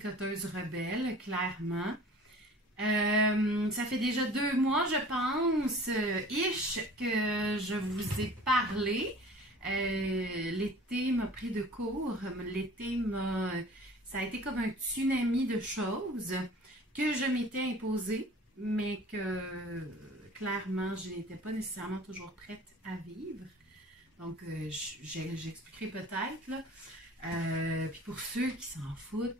tricoteuse rebelle, clairement. Ça fait déjà 2 mois, je pense, que je vous ai parlé. L'été m'a pris de court. Ça a été comme un tsunami de choses que je m'étais imposé, mais que clairement, je n'étais pas nécessairement toujours prête à vivre. Donc, j'expliquerai peut-être, là. Puis pour ceux qui s'en foutent,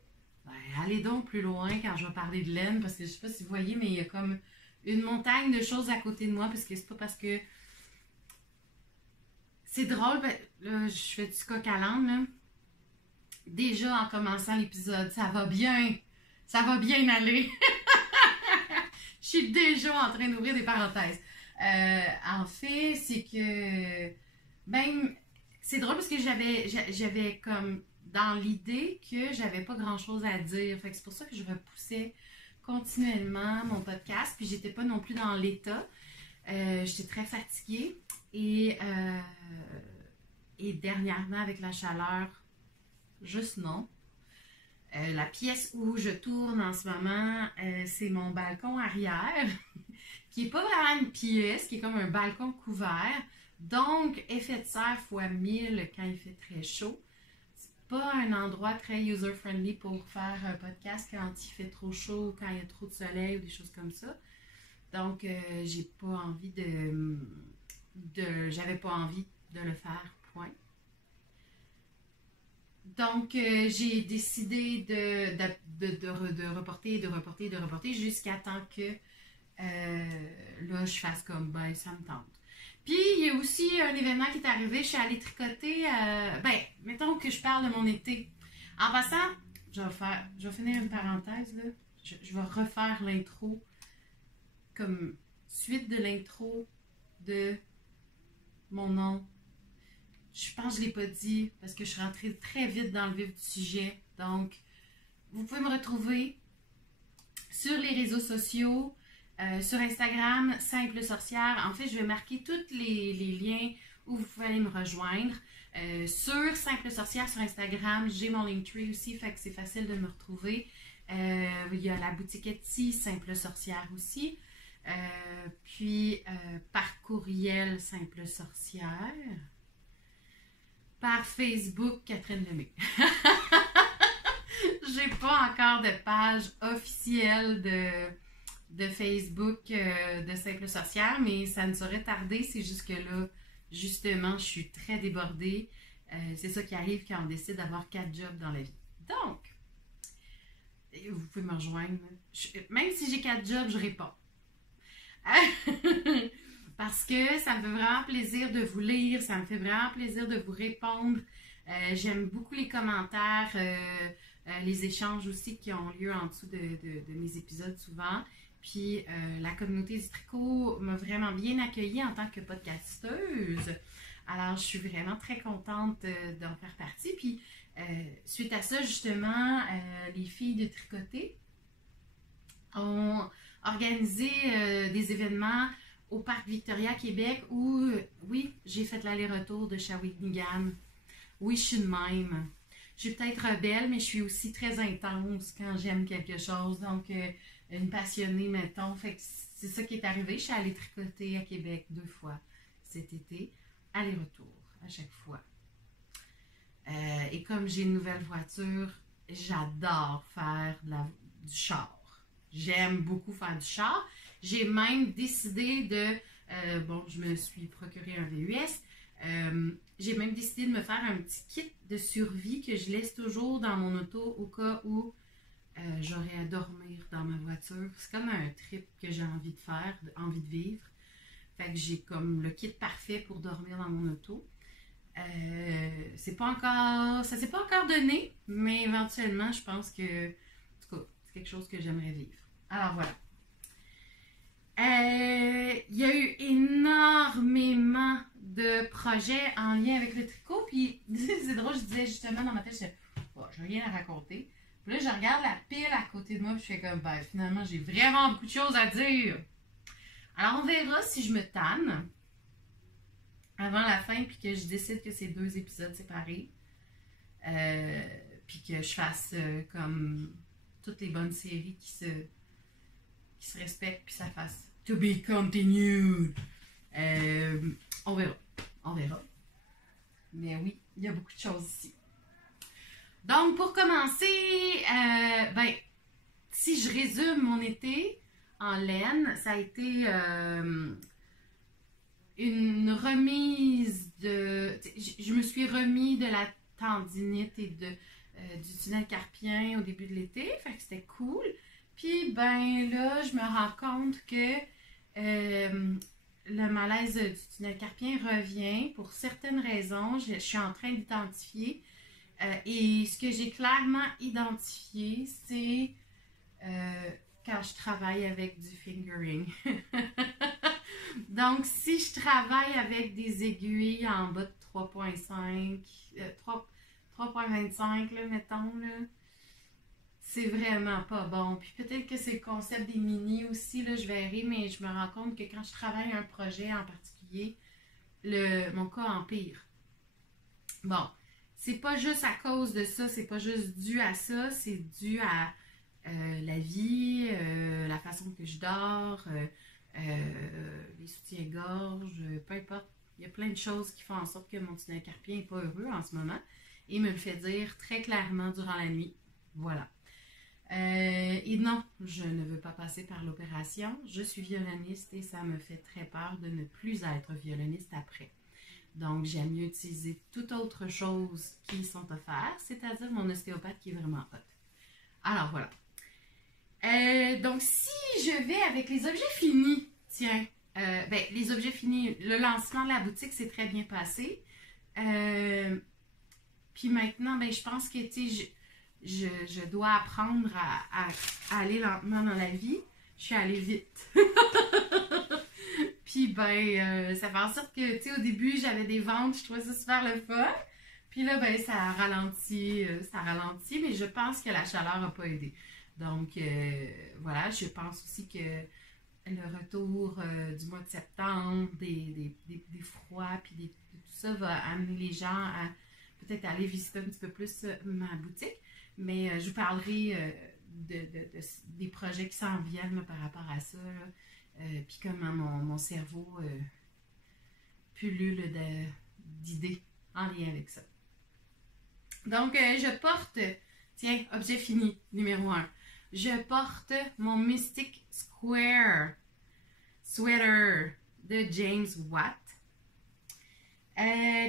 ben, allez donc plus loin quand je vais parler de laine, parce que je sais pas si vous voyez, mais il y a comme une montagne de choses à côté de moi, parce que c'est pas parce que... C'est drôle, ben, là, je fais du coq à l'âne, là. Déjà, en commençant l'épisode, ça va bien aller. Je suis déjà en train d'ouvrir des parenthèses. En fait, c'est que... Ben, c'est drôle parce que j'avais comme dans l'idée que j'avais pas grand chose à dire. Fait que c'est pour ça que je repoussais continuellement mon podcast. Puis j'étais pas non plus dans l'état. J'étais très fatiguée. Et dernièrement, avec la chaleur, juste non. La pièce où je tourne en ce moment, c'est mon balcon arrière, qui n'est pas vraiment une pièce, qui est comme un balcon couvert. Donc, effet de serre fois 1000 quand il fait très chaud. C'est pas un endroit très user-friendly pour faire un podcast quand il fait trop chaud, quand il y a trop de soleil ou des choses comme ça. Donc, j'ai pas envie j'avais pas envie de le faire, point. Donc, j'ai décidé de reporter jusqu'à temps que là, je fasse comme, ben, ça me tente. Puis, il y a aussi un événement qui est arrivé. Je suis allée tricoter, mettons que je parle de mon été. En passant, je vais finir une parenthèse, là. Je vais refaire l'intro comme suite de l'intro de mon nom. Je pense que je ne l'ai pas dit parce que je suis rentrée très vite dans le vif du sujet. Donc, vous pouvez me retrouver sur les réseaux sociaux, sur Instagram, Simple Sorcière. En fait, je vais marquer tous les liens où vous pouvez aller me rejoindre. Sur Simple Sorcière, sur Instagram, j'ai mon Linktree aussi, fait que c'est facile de me retrouver. Il y a la boutique Etsy, Simple Sorcière aussi. Puis, par courriel, Simple Sorcière. Par Facebook, Catherine Lemay. J'ai pas encore de page officielle de Facebook de Simple Sorcière, mais ça ne saurait tarder. C'est juste que là, justement, je suis très débordée. C'est ça qui arrive quand on décide d'avoir 4 jobs dans la vie. Donc, vous pouvez me rejoindre. Même si j'ai 4 jobs, je réponds. Parce que ça me fait vraiment plaisir de vous lire, ça me fait vraiment plaisir de vous répondre. J'aime beaucoup les commentaires, les échanges aussi qui ont lieu en dessous de mes épisodes souvent. Puis la communauté du tricot m'a vraiment bien accueillie en tant que podcasteuse. Alors je suis vraiment très contente d'en faire partie. Puis suite à ça, justement, les filles de Tricoter ont organisé des événements au Parc Victoria, Québec, où, oui, j'ai fait l'aller-retour de Shawinigan. Oui, je suis de même. Je suis peut-être rebelle, mais je suis aussi très intense quand j'aime quelque chose. Donc, une passionnée, mettons. Fait que c'est ça qui est arrivé. Je suis allée tricoter à Québec 2 fois cet été. Aller-retour, à chaque fois. Et comme j'ai une nouvelle voiture, j'adore faire du char. J'aime beaucoup faire du char. J'ai même décidé je me suis procuré un VUS. J'ai même décidé de me faire un petit kit de survie que je laisse toujours dans mon auto au cas où j'aurais à dormir dans ma voiture. C'est comme un trip que j'ai envie de faire, envie de vivre. Fait que j'ai comme le kit parfait pour dormir dans mon auto. Ça s'est pas encore donné, mais éventuellement, je pense que, en tout cas, c'est quelque chose que j'aimerais vivre. Alors voilà. Il y a eu énormément de projets en lien avec le tricot. Puis c'est drôle, je disais justement dans ma tête, j'ai rien à raconter. Puis là, je regarde la pile à côté de moi, puis je fais comme, finalement, j'ai vraiment beaucoup de choses à dire. Alors, on verra si je me tanne avant la fin, puis que je décide que c'est 2 épisodes séparés. Puis que je fasse comme toutes les bonnes séries qui se respectent, puis ça fasse to be continued. On verra. On verra. Mais oui, il y a beaucoup de choses ici. Donc, pour commencer, si je résume mon été en laine, ça a été une remise de... Je me suis remis de la tendinite et du tunnel carpien au début de l'été, fait que c'était cool. Puis, là, je me rends compte que le malaise du tunnel carpien revient pour certaines raisons. Je suis en train d'identifier. Et ce que j'ai clairement identifié, c'est quand je travaille avec du fingering. Donc, si je travaille avec des aiguilles en bas de 3.5, 3.25, là, mettons, là, c'est vraiment pas bon. Puis peut-être que c'est le concept des mini aussi, là, je verrai, mais je me rends compte que quand je travaille un projet en particulier, mon cas empire. Bon, c'est pas juste à cause de ça, c'est pas juste dû à ça, c'est dû à la vie, la façon que je dors, les soutiens-gorge, peu importe. Il y a plein de choses qui font en sorte que mon tunnel carpien n'est pas heureux en ce moment et me le fait dire très clairement durant la nuit. Voilà. Et non, je ne veux pas passer par l'opération. Je suis violoniste et ça me fait très peur de ne plus être violoniste après. Donc, j'aime mieux utiliser toute autre chose qui sont offertes, c'est-à-dire mon ostéopathe qui est vraiment hot. Alors, voilà. Donc, si je vais avec les objets finis, tiens, les objets finis, le lancement de la boutique s'est très bien passé. Puis maintenant, je pense que, tu sais, je dois apprendre à aller lentement dans la vie. Je suis allée vite. Puis, ça fait en sorte que, tu sais, au début, j'avais des ventes, je trouvais ça super le fun. Puis là, ça a ralenti, mais je pense que la chaleur n'a pas aidé. Donc, voilà, je pense aussi que le retour du mois de septembre, des froids, puis tout ça va amener les gens à peut-être aller visiter un petit peu plus ma boutique. Mais je vous parlerai des projets qui s'en viennent là, par rapport à ça. Puis comment mon cerveau pullule d'idées en lien avec ça. Donc, je porte, tiens, objet fini, numéro 1. Je porte mon Mystic Square Sweater de James Watt,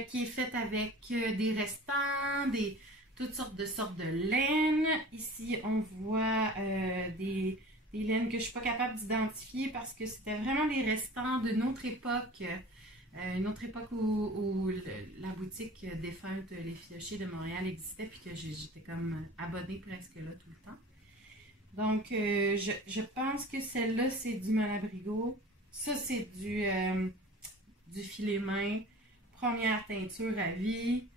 qui est fait avec des restants, toutes sortes de laine. Ici, on voit des laines que je ne suis pas capable d'identifier parce que c'était vraiment des restants d'une autre époque. Une autre époque où la boutique défunte Les Fiochers de Montréal existait puis que j'étais comme abonnée presque là tout le temps. Donc, je pense que celle-là, c'est du Malabrigo. Ça, c'est du filet main. Première teinture à vie.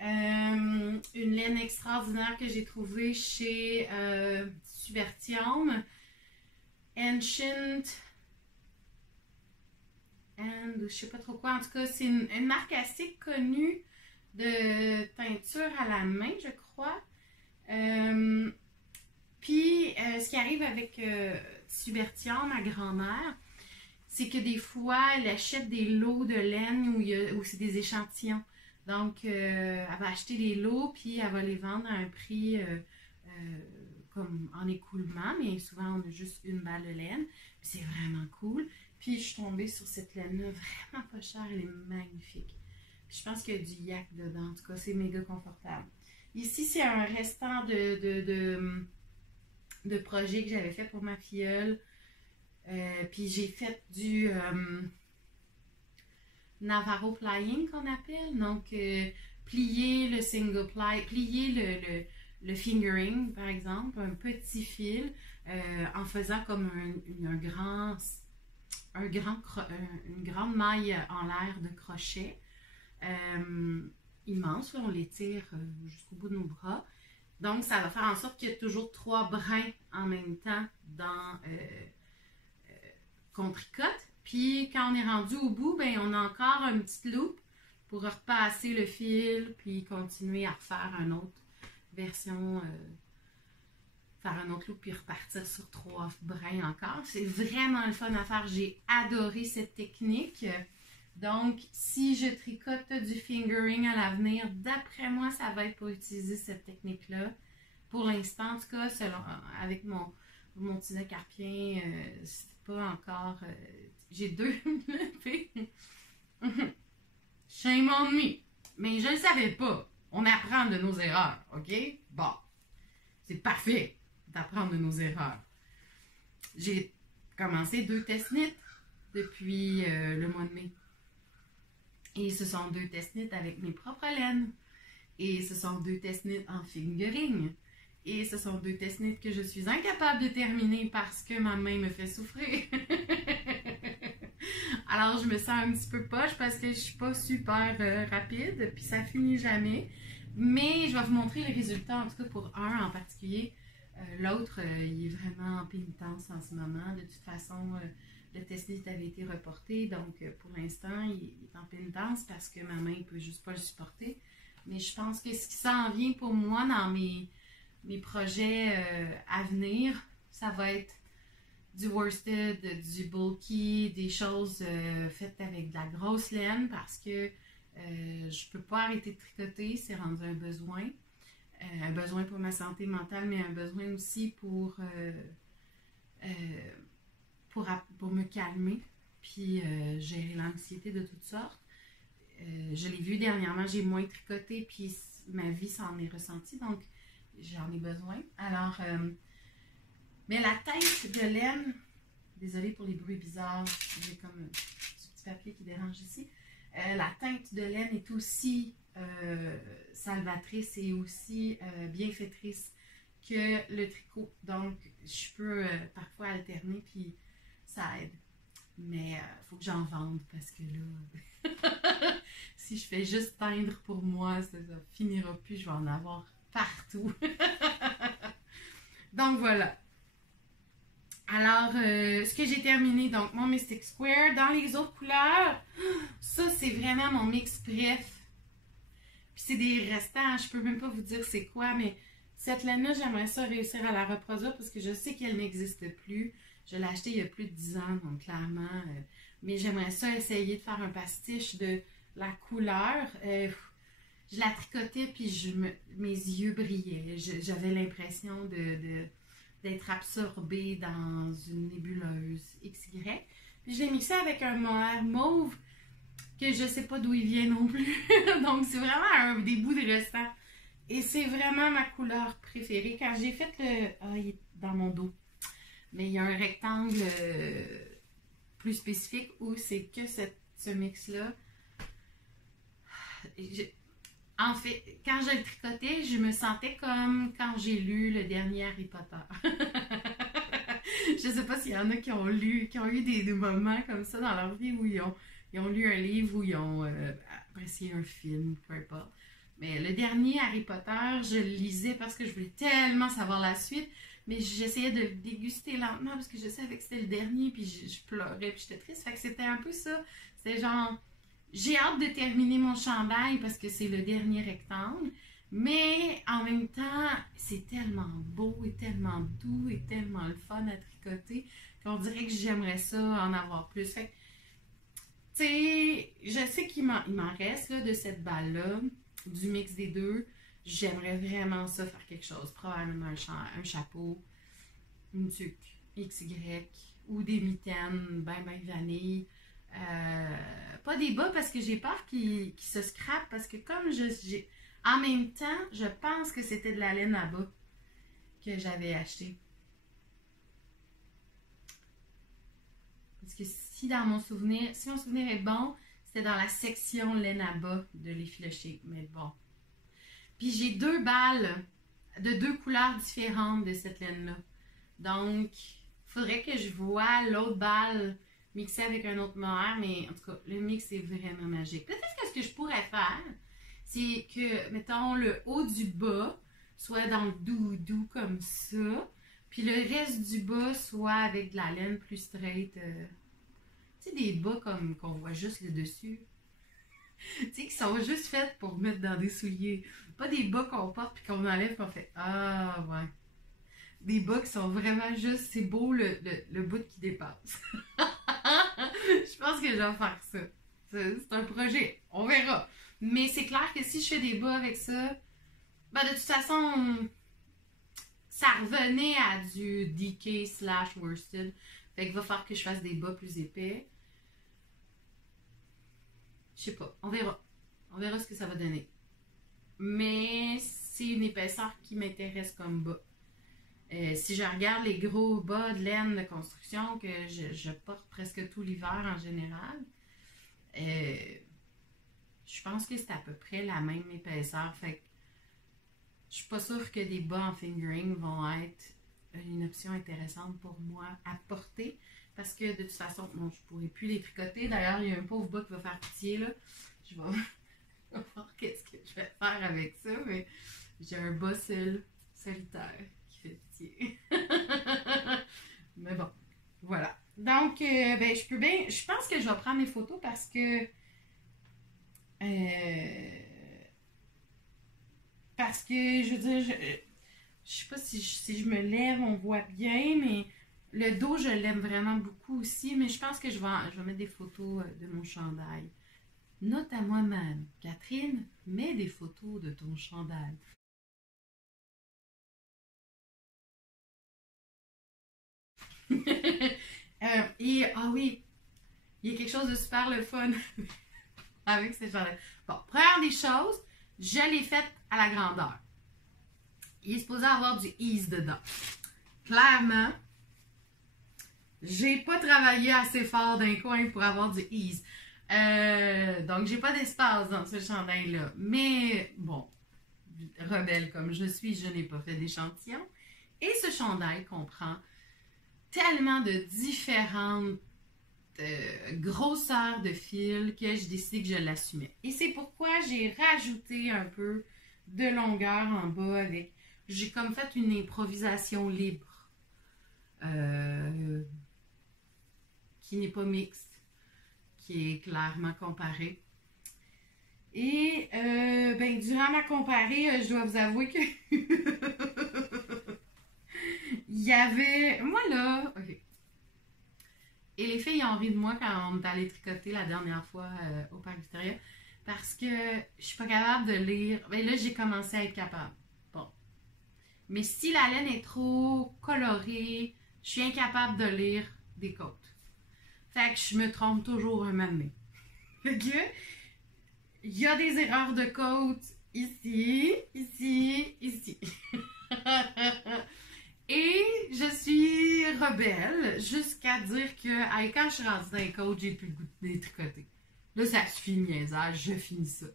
Une laine extraordinaire que j'ai trouvée chez Subertium. Ancient... je sais pas trop quoi. En tout cas, c'est une marque assez connue de teinture à la main, je crois. Puis, ce qui arrive avec Subertium, ma grand-mère, c'est que des fois, elle achète des lots de laine où c'est des échantillons. Donc, elle va acheter les lots, puis elle va les vendre à un prix comme en écoulement, mais souvent, on a juste une balle de laine. C'est vraiment cool. Puis, je suis tombée sur cette laine-là, vraiment pas chère, elle est magnifique. Puis, je pense qu'il y a du yak dedans, en tout cas, c'est méga confortable. Ici, c'est un restant de projet que j'avais fait pour ma filleule. Puis, j'ai fait du Navarro plying qu'on appelle. Donc, plier le single ply, plier le fingering, par exemple, un petit fil, en faisant comme une grande maille en l'air de crochet immense, là, on l'étire jusqu'au bout de nos bras. Donc, ça va faire en sorte qu'il y a toujours 3 brins en même temps qu'on tricote. Puis, quand on est rendu au bout, on a encore une petite loupe pour repasser le fil, puis continuer à refaire une autre version faire un autre look puis repartir sur 3 brins encore. C'est vraiment le fun à faire. J'ai adoré cette technique. Donc, si je tricote du fingering à l'avenir, d'après moi, ça va être pour utiliser cette technique-là. Pour l'instant, en tout cas, avec mon Tina Carpien, c'est pas encore... j'ai 2 Shame on me. Mais je ne le savais pas. On apprend de nos erreurs, OK? Bon. C'est parfait d'apprendre de nos erreurs. J'ai commencé 2 test-knits depuis le mois de mai. Et ce sont 2 test-knits avec mes propres laines. Et ce sont 2 test-knits en fingering. Et ce sont 2 test-knits que je suis incapable de terminer parce que ma main me fait souffrir. Alors, je me sens un petit peu poche parce que je suis pas super rapide. Puis ça finit jamais. Mais je vais vous montrer les résultats, en tout cas pour un en particulier. L'autre, il est vraiment en pénitence en ce moment. De toute façon, le test-knit avait été reporté. Donc, pour l'instant, il est en pénitence parce que ma main ne peut juste pas le supporter. Mais je pense que ce qui s'en vient pour moi dans mes projets à venir, ça va être du worsted, du bulky, des choses faites avec de la grosse laine parce que je peux pas arrêter de tricoter, c'est rendu un besoin. Un besoin pour ma santé mentale, mais un besoin aussi pour me calmer, puis gérer l'anxiété de toutes sortes. Je l'ai vu dernièrement, j'ai moins tricoté, puis ma vie s'en est ressentie, donc j'en ai besoin. Alors, mais la teinte de laine, désolée pour les bruits bizarres, j'ai comme ce petit papier qui dérange ici. La teinte de laine est aussi salvatrice et aussi bienfaitrice que le tricot. Donc, je peux parfois alterner, puis ça aide. Mais il faut que j'en vende parce que là, si je fais juste teindre pour moi, ça finira plus, je vais en avoir partout. Donc, voilà. Alors, ce que j'ai terminé, donc mon Mystic Square. Dans les autres couleurs, ça, c'est vraiment mon mix préf. Puis c'est des restants, je peux même pas vous dire c'est quoi, mais cette laine-là, j'aimerais ça réussir à la reproduire parce que je sais qu'elle n'existe plus. Je l'ai achetée il y a plus de 10 ans, donc clairement. Mais j'aimerais ça essayer de faire un pastiche de la couleur. Je la tricotais, puis mes yeux brillaient. J'avais l'impression d'être absorbée dans une nébuleuse XY. Puis je l'ai mixé avec un mohair mauve que je sais pas d'où il vient non plus. Donc c'est vraiment des bouts de restant. Et c'est vraiment ma couleur préférée. Quand j'ai fait le... Ah, il est dans mon dos. Mais il y a un rectangle plus spécifique où c'est que ce mix-là. En fait, quand je le tricotais, je me sentais comme quand j'ai lu le dernier Harry Potter. Je sais pas s'il y en a qui ont eu des moments comme ça dans leur vie où ils ont lu un livre, où ils ont apprécié un film, peu importe. Mais le dernier Harry Potter, je le lisais parce que je voulais tellement savoir la suite, mais j'essayais de le déguster lentement parce que je savais que c'était le dernier, puis je pleurais, puis j'étais triste. Fait que c'était un peu ça. C'était genre... J'ai hâte de terminer mon chandail parce que c'est le dernier rectangle, mais en même temps, c'est tellement beau et tellement doux et tellement le fun à tricoter qu'on dirait que j'aimerais ça en avoir plus. Fait que, tu sais, je sais qu'il m'en reste là, de cette balle-là, du mix des deux. J'aimerais vraiment ça faire quelque chose, probablement un chapeau, une tuque XY ou des mitaines ben vanille. Pas des bas parce que j'ai peur qu'ils se scrapent parce que comme en même temps, je pense que c'était de la laine à bas que j'avais acheté. Parce que si mon souvenir est bon, c'était dans la section laine à bas de l'effiloché, mais bon. Puis j'ai 2 balles de 2 couleurs différentes de cette laine-là. Donc, il faudrait que je voie l'autre balle mixé avec un autre mohair, mais en tout cas, le mix est vraiment magique. Peut-être que ce que je pourrais faire, c'est que, mettons, le haut du bas soit dans le doux comme ça, puis le reste du bas soit avec de la laine plus straight. Tu sais, des bas comme qu'on voit juste le dessus. Tu sais, qui sont juste faits pour mettre dans des souliers. Pas des bas qu'on porte puis qu'on enlève qu'on fait « Ah, ouais ». des bas qui sont vraiment juste, c'est beau le bout qui dépasse. Je pense que je vais faire ça. C'est un projet, on verra. Mais c'est clair que si je fais des bas avec ça, ben de toute façon, ça revenait à du DK / worsted. Fait qu'il va falloir que je fasse des bas plus épais. Je sais pas, on verra. On verra ce que ça va donner. Mais c'est une épaisseur qui m'intéresse comme bas. Si je regarde les gros bas de laine de construction que je porte presque tout l'hiver en général, je pense que c'est à peu près la même épaisseur. Fait que je suis pas sûre que des bas en fingering vont être une option intéressante pour moi à porter. Parce que de toute façon, non, je pourrais plus les tricoter. D'ailleurs, il y a un pauvre bas qui va faire pitié là. Je vais voir qu'est-ce que je vais faire avec ça, mais j'ai un bas solitaire qui fait pitié. Mais bon, voilà. Donc, ben, je pense que je vais prendre les photos parce que je veux dire, je sais pas si je me lève, on voit bien, mais le dos, je l'aime vraiment beaucoup aussi, mais je pense que je vais mettre des photos de mon chandail. Note à moi-même, Catherine, mets des photos de ton chandail. Ah oui, il y a quelque chose de super le fun avec ces chandails. Bon, première des choses, je l'ai faite à la grandeur. Il est supposé avoir du ease dedans. Clairement, j'ai pas travaillé assez fort d'un coin pour avoir du ease. Donc, j'ai pas d'espace dans ce chandail-là. Mais bon, rebelle comme je suis, je n'ai pas fait d'échantillon. Et ce chandail comprend tellement de différentes grosseurs de fil que je décide que je l'assumais. Et c'est pourquoi j'ai rajouté un peu de longueur en bas avec... J'ai comme fait une improvisation libre qui n'est pas mixte, qui est clairement comparée. Et ben, durant ma comparée, je dois vous avouer que il y avait... Moi là, ok. Et les filles ont ri de moi quand on est allé tricoter la dernière fois au Parc Victoria parce que je suis pas capable de lire. Ben là, j'ai commencé à être capable. Bon. Mais si la laine est trop colorée, je suis incapable de lire des côtes. Fait que je me trompe toujours un moment donné. Fait que il y a des erreurs de côte ici, ici, ici. Et je suis rebelle jusqu'à dire que hey, quand je suis rendue dans les côtes, j'ai plus le goût de les tricoter. Là, ça suffit le niaisage, je finis ça.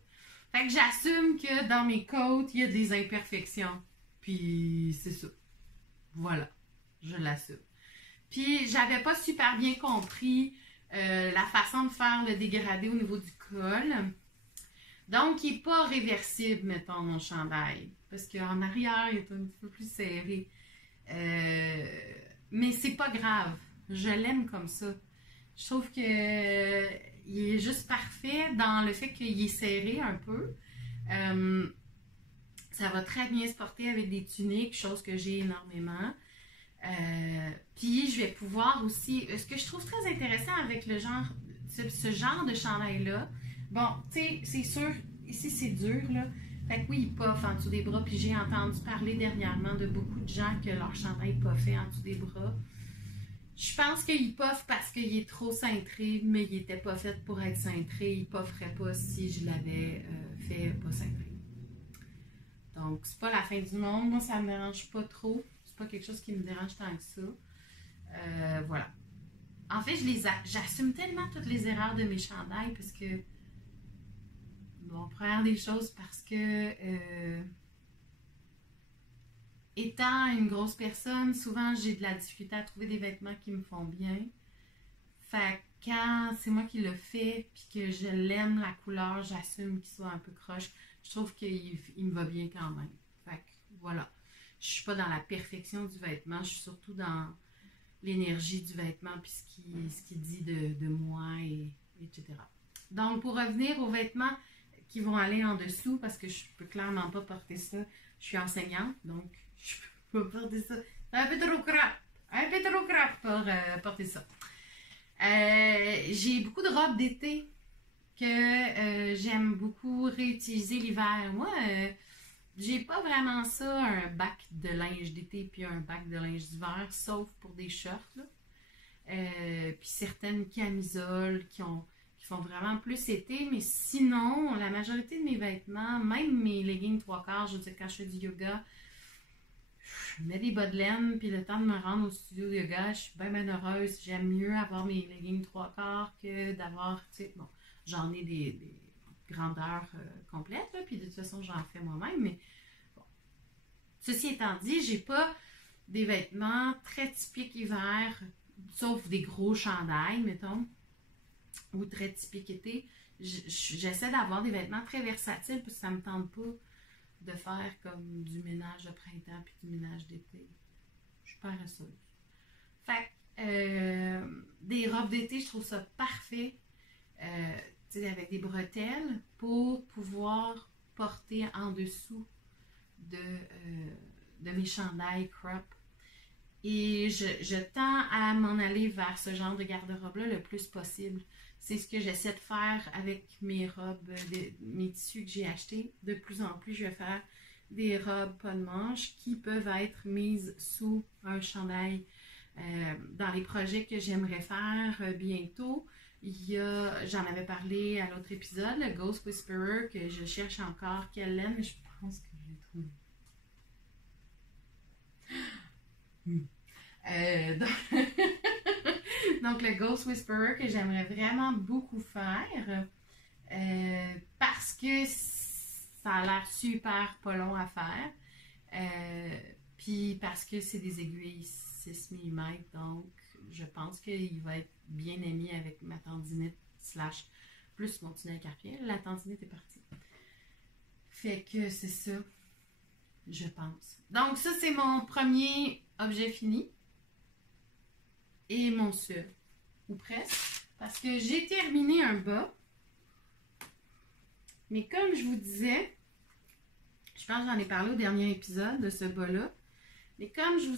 Fait que j'assume que dans mes côtes, il y a des imperfections. Puis c'est ça. Voilà. Je l'assume. Puis j'avais pas super bien compris la façon de faire le dégradé au niveau du col. Donc, il n'est pas réversible, mettons, mon chandail. Parce qu'en arrière, il est un petit peu plus serré. Mais c'est pas grave. Je l'aime comme ça. Je trouve que il est juste parfait dans le fait qu'il est serré un peu. Ça va très bien se porter avec des tuniques, chose que j'ai énormément. Puis je vais pouvoir aussi... Ce que je trouve très intéressant avec ce genre de chandail-là, bon, tu sais, c'est sûr, ici c'est dur, là. Fait que oui, il poffe en dessous des bras. Puis j'ai entendu parler dernièrement de beaucoup de gens que leur chandail puffait en dessous des bras. Je pense qu'il poffe parce qu'il est trop cintré, mais il n'était pas fait pour être cintré. Il pofferait pas si je l'avais fait pas cintré. Donc, c'est pas la fin du monde. Moi, ça me dérange pas trop. C'est pas quelque chose qui me dérange tant que ça. Voilà. En fait, j'assume tellement toutes les erreurs de mes chandails parce que... Bon, première des choses parce que étant une grosse personne, souvent j'ai de la difficulté à trouver des vêtements qui me font bien. Fait que quand c'est moi qui le fais puis que je l'aime la couleur, j'assume qu'il soit un peu croche. Je trouve qu'il me va bien quand même. Fait que voilà. Je suis pas dans la perfection du vêtement, je suis surtout dans l'énergie du vêtement puis ce qu'il dit de moi etc. Donc pour revenir aux vêtements qui vont aller en dessous parce que je peux clairement pas porter ça. Je suis enseignante, donc je peux pas porter ça C'est un peu trop crop. Un peu trop crop pour porter ça. J'ai beaucoup de robes d'été que j'aime beaucoup réutiliser l'hiver. Moi, j'ai pas vraiment ça, un bac de linge d'été puis un bac de linge d'hiver, sauf pour des shorts, là. Puis certaines camisoles qui font vraiment plus été, mais sinon, la majorité de mes vêtements, même mes leggings 3/4, je veux dire, quand je fais du yoga, je mets des bas de laine, puis le temps de me rendre au studio de yoga, je suis bien heureuse. J'aime mieux avoir mes leggings 3/4 que d'avoir, tu sais, bon, j'en ai des grandeurs complètes, là, puis de toute façon, j'en fais moi-même, mais bon. Ceci étant dit, j'ai pas des vêtements très typiques hiver, sauf des gros chandails, mettons, ou très typiques été. J'essaie d'avoir des vêtements très versatiles, parce que ça me tente pas de faire comme du ménage de printemps puis du ménage d'été. Je suis paresseuse. Fait des robes d'été, je trouve ça parfait. Avec des bretelles pour pouvoir porter en dessous de mes chandails crop. Et je tends à m'en aller vers ce genre de garde-robe-là le plus possible. C'est ce que j'essaie de faire avec mes robes, mes tissus que j'ai achetés. De plus en plus, je vais faire des robes pas de manches qui peuvent être mises sous un chandail. Dans les projets que j'aimerais faire bientôt, j'en avais parlé à l'autre épisode, le Ghost Whisperer, que je cherche encore quelle laine, mais je pense que je l'ai trouvé. Donc, le Ghost Whisperer que j'aimerais vraiment beaucoup faire parce que ça a l'air super pas long à faire. Puis parce que c'est des aiguilles 6 mm, donc je pense qu'il va être bien aimé avec ma tendinite / plus mon tunnel carpien. La tendinite est partie. Fait que c'est ça, je pense. Donc ça, c'est mon premier objet fini. Et mon seul, ou presque, parce que j'ai terminé un bas. Mais comme je vous disais, je pense que j'en ai parlé au dernier épisode de ce bas-là, mais comme je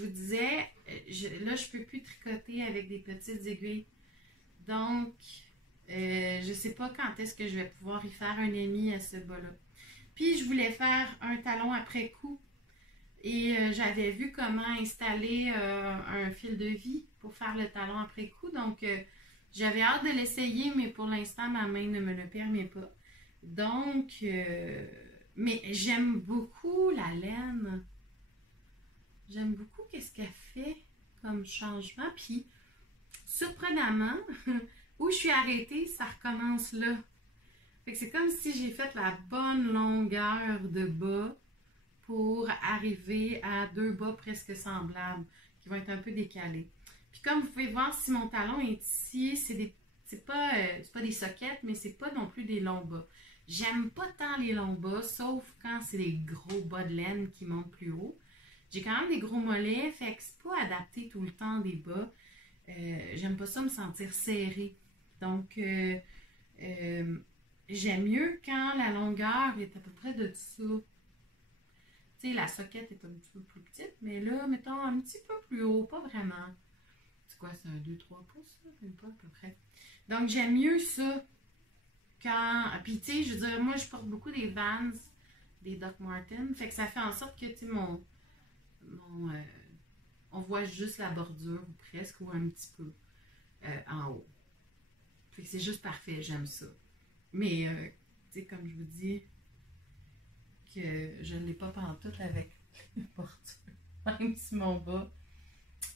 vous disais, là, je ne peux plus tricoter avec des petites aiguilles. Donc, je ne sais pas quand est-ce que je vais pouvoir y faire un ami à ce bas-là. Puis, je voulais faire un talon après coup. Et j'avais vu comment installer un fil de vie pour faire le talon après coup. Donc, j'avais hâte de l'essayer, mais pour l'instant, ma main ne me le permet pas. Donc, mais j'aime beaucoup la laine. J'aime beaucoup qu'est-ce qu'elle fait comme changement. Puis, surprenamment, où je suis arrêtée, ça recommence là. Fait que c'est comme si j'ai fait la bonne longueur de bas pour arriver à 2 bas presque semblables, qui vont être un peu décalés. Puis comme vous pouvez voir, si mon talon est ici, c'est pas des soquettes, mais c'est pas non plus des longs bas. J'aime pas tant les longs bas, sauf quand c'est des gros bas de laine qui montent plus haut. J'ai quand même des gros mollets, fait que c'est pas adapté tout le temps des bas. J'aime pas ça me sentir serrée. Donc, j'aime mieux quand la longueur est à peu près de ça. Tu sais, la soquette est un petit peu plus petite, mais là, mettons, un petit peu plus haut, pas vraiment. C'est quoi, c'est un 2-3 pouces, là? Même pas à peu près. Donc, j'aime mieux ça quand... Puis, tu sais, je veux dire, moi, je porte beaucoup des Vans, des Doc Martens, fait que ça fait en sorte que, tu sais, on voit juste la bordure, ou presque, ou un petit peu en haut. Fait que c'est juste parfait, j'aime ça. Mais, tu sais, comme je vous dis... que je ne l'ai pas pantoute avec la bordure. Même si mon bas,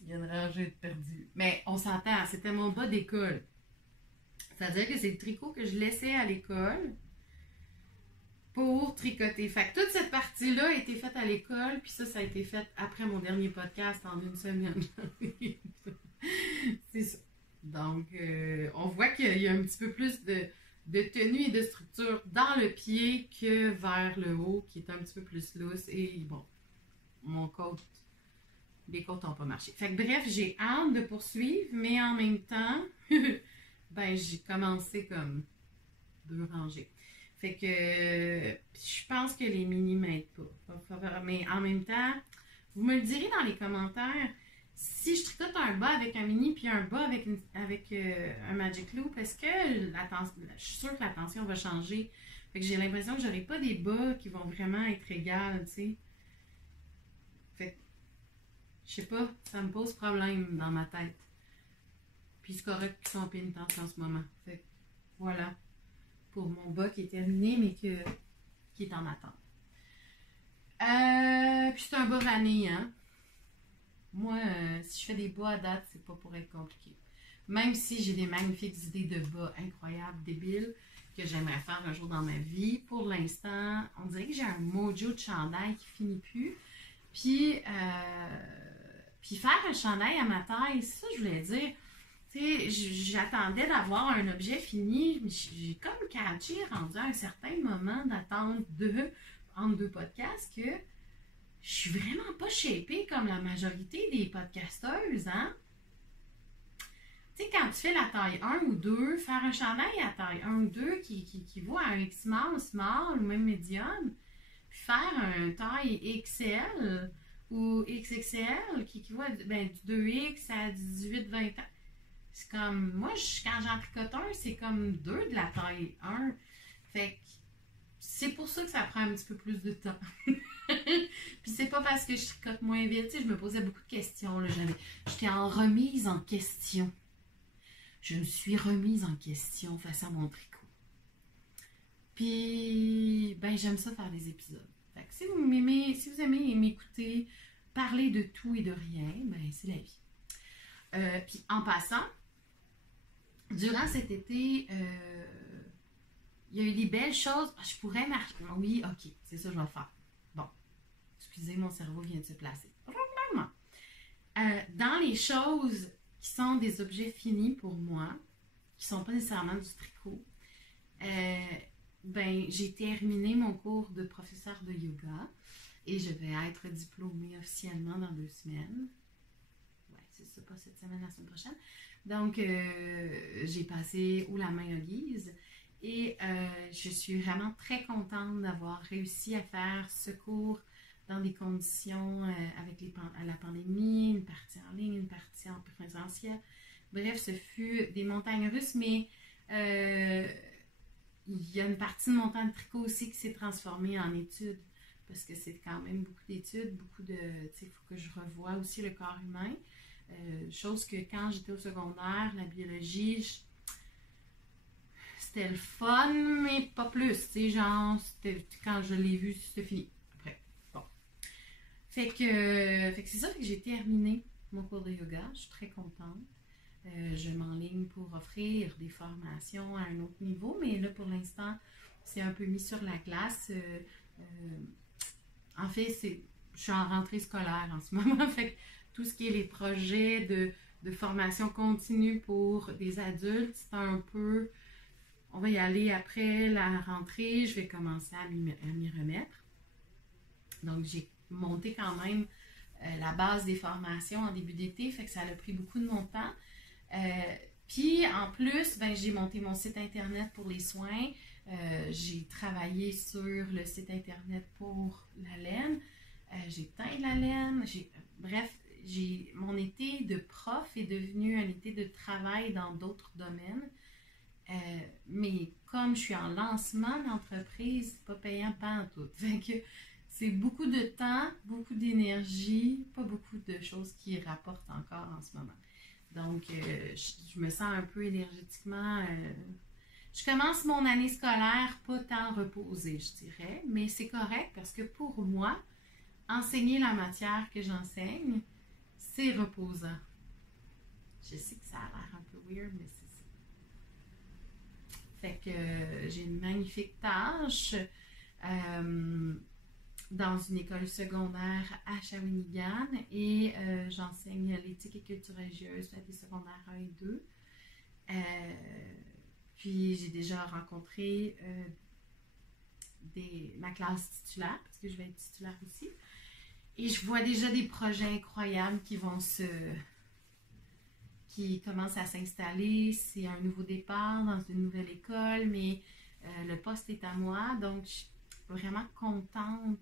il y a une rangée de perdu. Mais on s'entend, c'était mon bas d'école. C'est-à-dire que c'est le tricot que je laissais à l'école pour tricoter. Fait que toute cette partie-là a été faite à l'école, puis ça a été fait après mon dernier podcast en 1 semaine. C'est ça. Donc, on voit qu'il y a un petit peu plus de tenue et de structure dans le pied que vers le haut, qui est un petit peu plus lousse. Et bon, les côtes n'ont pas marché. Fait que bref, j'ai hâte de poursuivre, mais en même temps, ben j'ai commencé comme 2 rangées. Fait que je pense que les mini m'aident pas. Mais en même temps, Vous me le direz dans les commentaires. Si je tricote un bas avec un mini puis un bas avec, un Magic Loop, est-ce que je suis sûre que la tension va changer? Fait que j'ai l'impression que j'aurai pas des bas qui vont vraiment être égales, tu sais. Fait que, je sais pas, ça me pose problème dans ma tête. Puis c'est correct qu'ils sont en pénitence en ce moment. Fait que, voilà. Pour mon bas qui est terminé, mais qui est en attente. Puis c'est un bas vanille, hein. Moi, si je fais des bas à date, c'est pas pour être compliqué. Même si j'ai des magnifiques idées de bas incroyables, débiles, que j'aimerais faire un jour dans ma vie. Pour l'instant, on dirait que j'ai un mojo de chandail qui finit plus. Puis faire un chandail à ma taille, ça, je voulais dire, tu sais, j'attendais d'avoir un objet fini, mais j'ai comme catché, rendu à un certain moment d'attente entre deux podcasts, que je suis vraiment pas shapée comme la majorité des podcasteuses, hein? Tu sais, quand tu fais la taille 1 ou 2, faire un chandail à taille 1 ou 2 qui vaut à un small ou même médium, puis faire un taille XL ou XXL qui vaut du 2X à 18-20 ans. C'est comme, moi, quand j'en tricote un, c'est comme 2 de la taille 1. Fait que c'est pour ça que ça prend un petit peu plus de temps. Puis c'est pas parce que je tricote moins vite. Tu sais, je me posais beaucoup de questions. J'étais en remise en question. Je me suis remise en question face à mon tricot. Puis, ben, j'aime ça faire des épisodes. Fait que si vous aimez m'écouter, parler de tout et de rien, ben, c'est la vie. Puis en passant, durant cet été, il y a eu des belles choses. Je pourrais marcher. Oui, ok, c'est ça que je vais faire. Bon, excusez, mon cerveau vient de se placer. Dans les choses qui sont des objets finis pour moi, qui ne sont pas nécessairement du tricot, j'ai terminé mon cours de professeur de yoga et je vais être diplômée officiellement dans 2 semaines. Ouais, c'est ça, pas cette semaine, la semaine prochaine. Donc, j'ai passé où la main à guise et je suis vraiment très contente d'avoir réussi à faire ce cours dans des conditions avec la pandémie, une partie en ligne, une partie en présentiel. Bref, ce fut des montagnes russes, mais il y a une partie de mon temps de tricot aussi qui s'est transformée en études, parce que c'est quand même beaucoup d'études, il faut que je revoie aussi le corps humain. Chose que quand j'étais au secondaire, la biologie, c'était le fun, mais pas plus. Quand je l'ai vu, c'était fini. Après, bon. Fait que c'est ça, que j'ai terminé mon cours de yoga. Je suis très contente. Je m'enligne pour offrir des formations à un autre niveau, mais là, pour l'instant, c'est un peu mis sur la glace. En fait, je suis en rentrée scolaire en ce moment. Fait que tout ce qui est les projets de formation continue pour des adultes, c'est un peu... On va y aller après la rentrée. Je vais commencer à m'y remettre. Donc, j'ai monté quand même la base des formations en début d'été. Fait que ça a pris beaucoup de mon temps. Puis, en plus, j'ai monté mon site internet pour les soins. J'ai travaillé sur le site internet pour la laine. J'ai teint la laine. Bref, mon été de prof est devenu un été de travail dans d'autres domaines. Mais comme je suis en lancement d'entreprise, c'est pas payant pas en tout. Fait que c'est beaucoup de temps, beaucoup d'énergie, pas beaucoup de choses qui rapportent encore en ce moment. Donc, je me sens un peu énergétiquement... je commence mon année scolaire pas tant reposée, je dirais, mais c'est correct parce que pour moi, enseigner la matière que j'enseigne, c'est reposant. Je sais que ça a l'air un peu weird, mais c'est ça. Fait que j'ai une magnifique tâche dans une école secondaire à Shawinigan et j'enseigne l'éthique et culture religieuse à des secondaires 1 et 2. Puis j'ai déjà rencontré ma classe titulaire, parce que je vais être titulaire aussi. Et je vois déjà des projets incroyables qui commencent à s'installer. C'est un nouveau départ dans une nouvelle école, mais le poste est à moi. Donc, je suis vraiment contente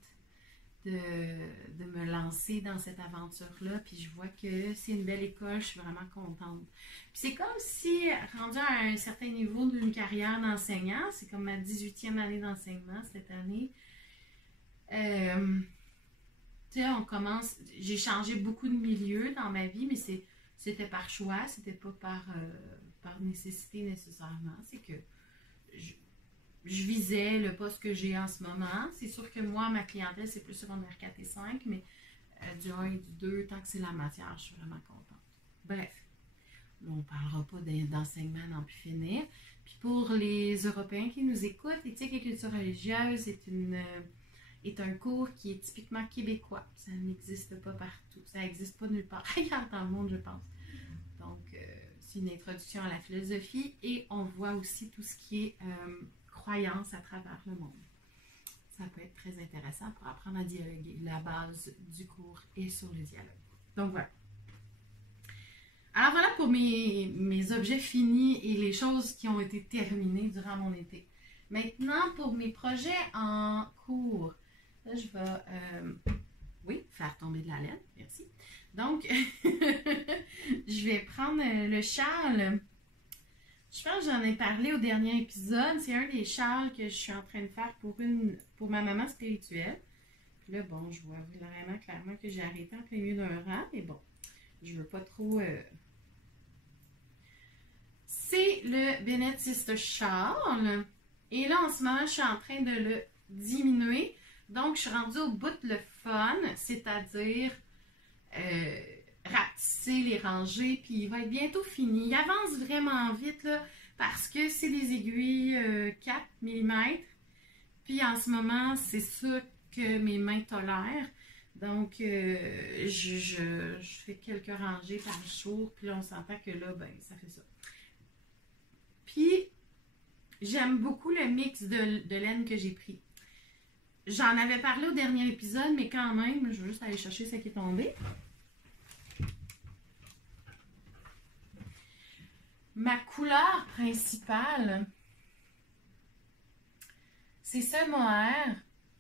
de me lancer dans cette aventure-là. Puis je vois que c'est une belle école, je suis vraiment contente. Puis c'est comme si, rendu à un certain niveau d'une carrière d'enseignant, c'est comme ma 18e année d'enseignement cette année, tu sais, on commence, j'ai changé beaucoup de milieux dans ma vie, mais c'était par choix, c'était pas par nécessité nécessairement. C'est que je, je visais le poste que j'ai en ce moment. C'est sûr que moi, ma clientèle, c'est plus secondaire 4 et 5, mais du 1 et du 2, tant que c'est la matière, je suis vraiment contente. Bref, là, on ne parlera pas d'enseignement non plus finir. Puis pour les Européens qui nous écoutent, éthique et culture religieuse est un cours qui est typiquement québécois. Ça n'existe pas partout. Ça n'existe pas nulle part ailleurs dans le monde, je pense. Donc, c'est une introduction à la philosophie et on voit aussi tout ce qui est croyance à travers le monde. Ça peut être très intéressant pour apprendre à dialoguer. La base du cours est sur le dialogue. Donc, voilà. Alors, voilà pour mes objets finis et les choses qui ont été terminées durant mon été. Maintenant, pour mes projets en cours, là, je vais, faire tomber de la laine, merci. Donc, je vais prendre le châle. Je pense que j'en ai parlé au dernier épisode. C'est un des châles que je suis en train de faire pour ma maman spirituelle. Puis là, bon, je vois vraiment clairement que j'ai arrêté en plein milieu d'un rang. Mais bon, je veux pas trop... C'est le Bennett Sister Shawl. Et là, en ce moment, je suis en train de le diminuer. Donc, je suis rendue au bout de le fun, c'est-à-dire rapetisser les rangées, puis il va être bientôt fini. Il avance vraiment vite, là, parce que c'est des aiguilles 4 mm. Puis en ce moment, c'est ça que mes mains tolèrent. Donc, je fais quelques rangées par jour, puis là, on s'entend que là, ben, ça fait ça. Puis, j'aime beaucoup le mix de laine que j'ai pris. J'en avais parlé au dernier épisode, mais quand même, je veux juste aller chercher ce qui est tombé. Ma couleur principale, c'est ce mohair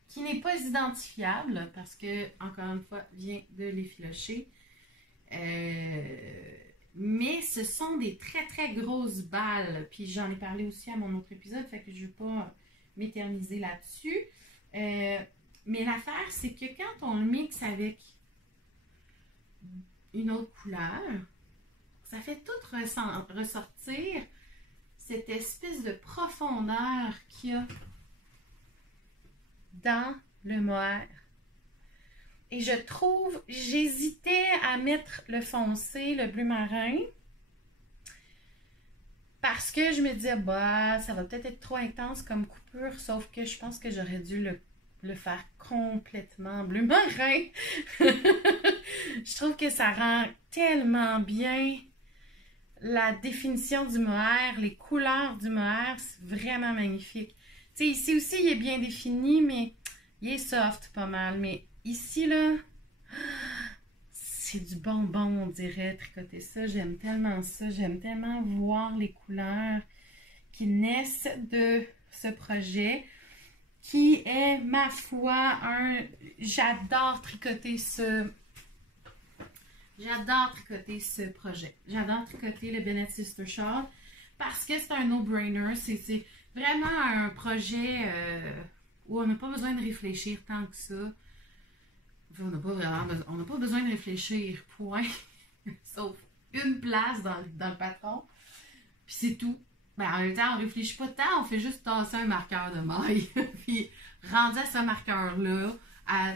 qui n'est pas identifiable parce que, encore une fois, vient de l'effilocher. Mais ce sont des très très grosses balles. Puis j'en ai parlé aussi à mon autre épisode, fait que je ne vais pas m'éterniser là-dessus. Mais l'affaire, c'est que quand on le mixe avec une autre couleur, ça fait tout ressortir cette espèce de profondeur qu'il y a dans le mohair. Et je trouve, j'hésitais à mettre le foncé, le bleu marin, parce que je me disais, bah, ça va peut-être être trop intense comme coupure, sauf que je pense que j'aurais dû le faire complètement bleu marin. Je trouve que ça rend tellement bien la définition du mohair, les couleurs du mohair, c'est vraiment magnifique. Tu sais, ici aussi, il est bien défini, mais il est soft pas mal. Mais ici, là, c'est du bonbon, on dirait, tricoter ça. J'aime tellement ça. J'aime tellement voir les couleurs qui naissent de ce projet, qui est, ma foi, j'adore tricoter ce... J'adore tricoter ce projet. J'adore tricoter le Bennett Sister Shawl parce que c'est un no-brainer. C'est vraiment un projet où on n'a pas besoin de réfléchir tant que ça. Enfin, on n'a pas besoin de réfléchir, point. Sauf une place dans le patron. Puis c'est tout. Ben, en même temps, on ne réfléchit pas tant, on fait juste tasser un marqueur de maille. Puis rendu à ce marqueur-là, à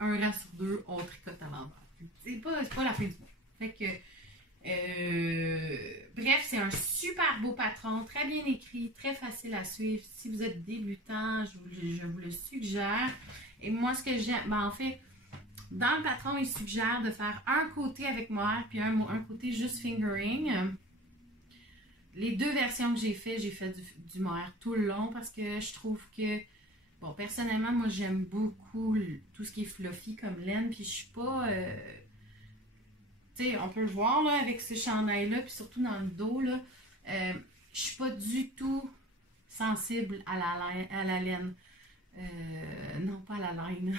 un rang sur deux, on tricote à l'envers. C'est pas la fin du monde. Fait que, bref, c'est un super beau patron, très bien écrit, très facile à suivre. Si vous êtes débutant, je vous le suggère. Et moi, ce que j'aime, ben en fait, dans le patron, il suggère de faire un côté avec mohair, puis un côté juste fingering. Les deux versions que j'ai fait du mohair tout le long parce que je trouve que, bon, personnellement, moi, j'aime beaucoup tout ce qui est fluffy comme laine, puis je suis pas... tu sais, on peut le voir, là, avec ce chandail-là, puis surtout dans le dos, là, je suis pas du tout sensible à la laine. Non, pas à la laine.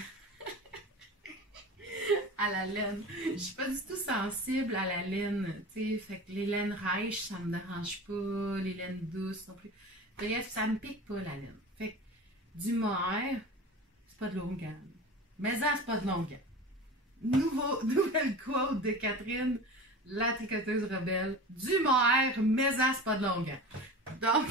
à la laine. Je suis pas du tout sensible à la laine, tu sais. Fait que les laines rêches, ça me dérange pas. Les laines douces non plus. Bref, ça me pique pas la laine. Fait que du mohair, c'est pas de longueur. Mais ça, c'est pas de longueur. Nouvelle quote de Catherine, la tricoteuse rebelle. Du mohair, mais ça, c'est pas de longueur. Donc,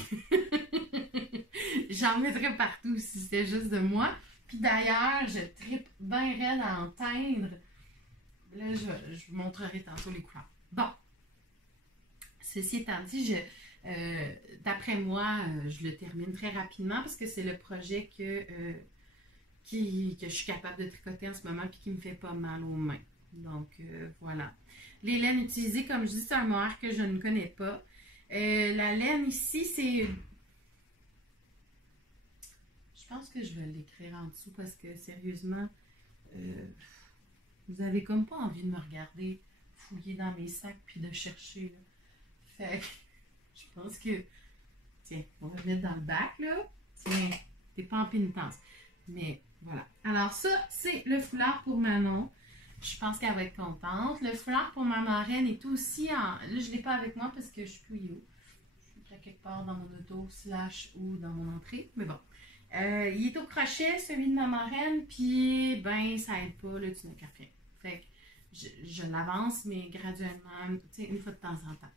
j'en mettrais partout si c'était juste de moi. Puis d'ailleurs, je tripe bien raide à en teindre. Là, je vous montrerai tantôt les couleurs. Bon. Ceci étant dit, d'après moi, je le termine très rapidement parce que c'est le projet que je suis capable de tricoter en ce moment et qui me fait pas mal aux mains. Donc, voilà. Les laines utilisées, comme je dis, c'est un mohair que je ne connais pas. La laine ici, c'est... Je pense que je vais l'écrire en dessous parce que, sérieusement, vous avez comme pas envie de me regarder fouiller dans mes sacs puis de chercher, là. Fait que, je pense que... Tiens, on va le mettre dans le bac, là. Tiens, t'es pas en pénitence. Mais, voilà. Alors, ça, c'est le foulard pour Manon. Je pense qu'elle va être contente. Le foulard pour ma marraine est aussi en... Là, je ne l'ai pas avec moi parce que je suis plus où. Je suis à quelque part dans mon auto, ou dans mon entrée. Mais bon. Il est au crochet, celui de ma marraine. Puis, ben, ça aide pas, là, tu n'as qu'à rien. Fait que je l'avance, mais graduellement, tu sais, une fois de temps en temps.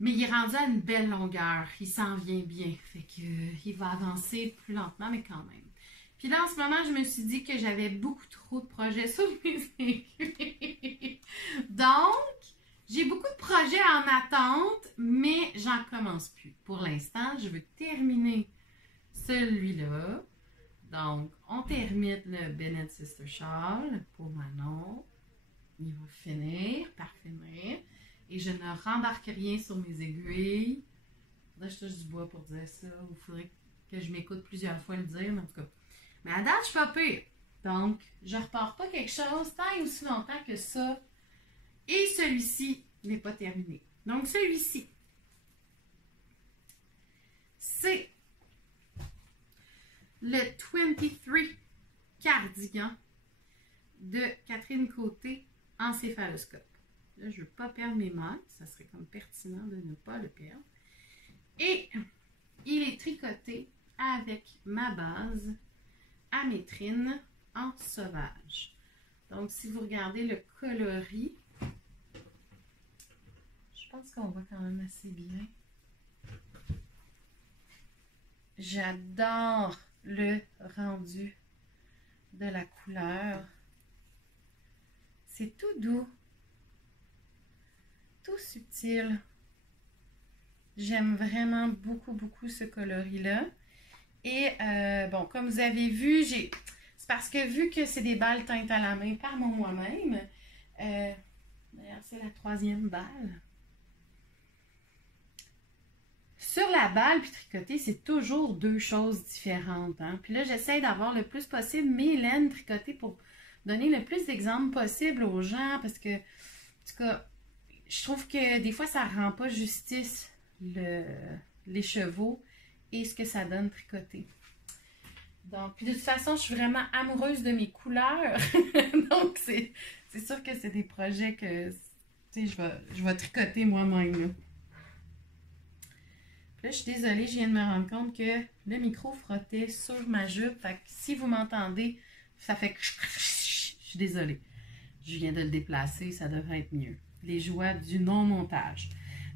Mais il est rendu à une belle longueur. Il s'en vient bien. Fait que, il va avancer plus lentement, mais quand même. Puis là, en ce moment, je me suis dit que j'avais beaucoup trop de projets sur mes aiguilles. Donc, j'ai beaucoup de projets en attente, mais j'en commence plus. Pour l'instant, je veux terminer celui-là. Donc, on termine le Bennett Sister Shawl pour Manon. Il va finir par finir. Et je ne rembarque rien sur mes aiguilles. Là, je touche du bois pour dire ça. Il faudrait que je m'écoute plusieurs fois le dire, mais en tout cas. Mais à date, je suis pas pire. Donc, je ne repars pas quelque chose tant et aussi longtemps que ça. Et celui-ci n'est pas terminé. Donc, celui-ci, c'est le 23 cardigan de Catherine Côté en céphaloscope. Là, je ne veux pas perdre mes marques. Ça serait comme pertinent de ne pas le perdre. Et il est tricoté avec ma base amétrine en sauvage. Donc, si vous regardez le coloris, je pense qu'on voit quand même assez bien. J'adore le rendu de la couleur. C'est tout doux. Tout subtil. J'aime vraiment beaucoup, beaucoup ce coloris-là. Et bon, comme vous avez vu, c'est parce que vu que c'est des balles teintes à la main par moi-même, d'ailleurs, c'est la 3e balle. Sur la balle puis tricoter, c'est toujours 2 choses différentes. Hein? Puis là, j'essaie d'avoir le plus possible mes laines tricotées pour donner le plus d'exemples possible aux gens parce que, en tout cas, je trouve que des fois, ça ne rend pas justice les chevaux et ce que ça donne tricoter. Donc, puis de toute façon, je suis vraiment amoureuse de mes couleurs. Donc, c'est sûr que c'est des projets que, tu sais, je vais tricoter moi-même. Là, je suis désolée, je viens de me rendre compte que le micro frottait sur ma jupe. Fait que si vous m'entendez, ça fait que je suis désolée. Je viens de le déplacer, ça devrait être mieux. Les joies du non-montage.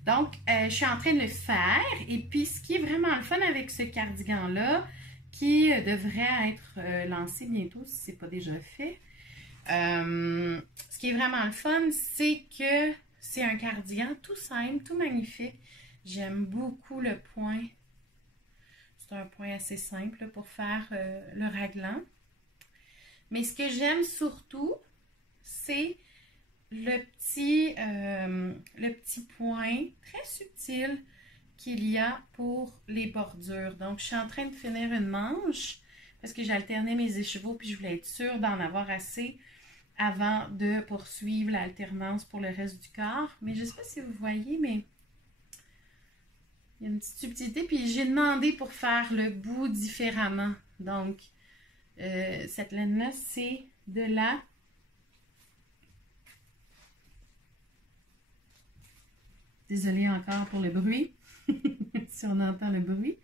Donc, je suis en train de le faire. Et puis, ce qui est vraiment le fun avec ce cardigan-là, qui devrait être lancé bientôt, si ce n'est pas déjà fait. Ce qui est vraiment le fun, c'est que c'est un cardigan tout simple, tout magnifique. J'aime beaucoup le point. C'est un point assez simple pour faire le raglan. Mais ce que j'aime surtout, c'est le petit point très subtil qu'il y a pour les bordures. Donc, je suis en train de finir une manche parce que j'alternais mes écheveaux puis je voulais être sûre d'en avoir assez avant de poursuivre l'alternance pour le reste du corps. Mais je ne sais pas si vous voyez, mais il y a une petite subtilité. Puis, j'ai demandé pour faire le bout différemment. Donc, cette laine-là, c'est de la Désolée encore pour le bruit, si on entend le bruit.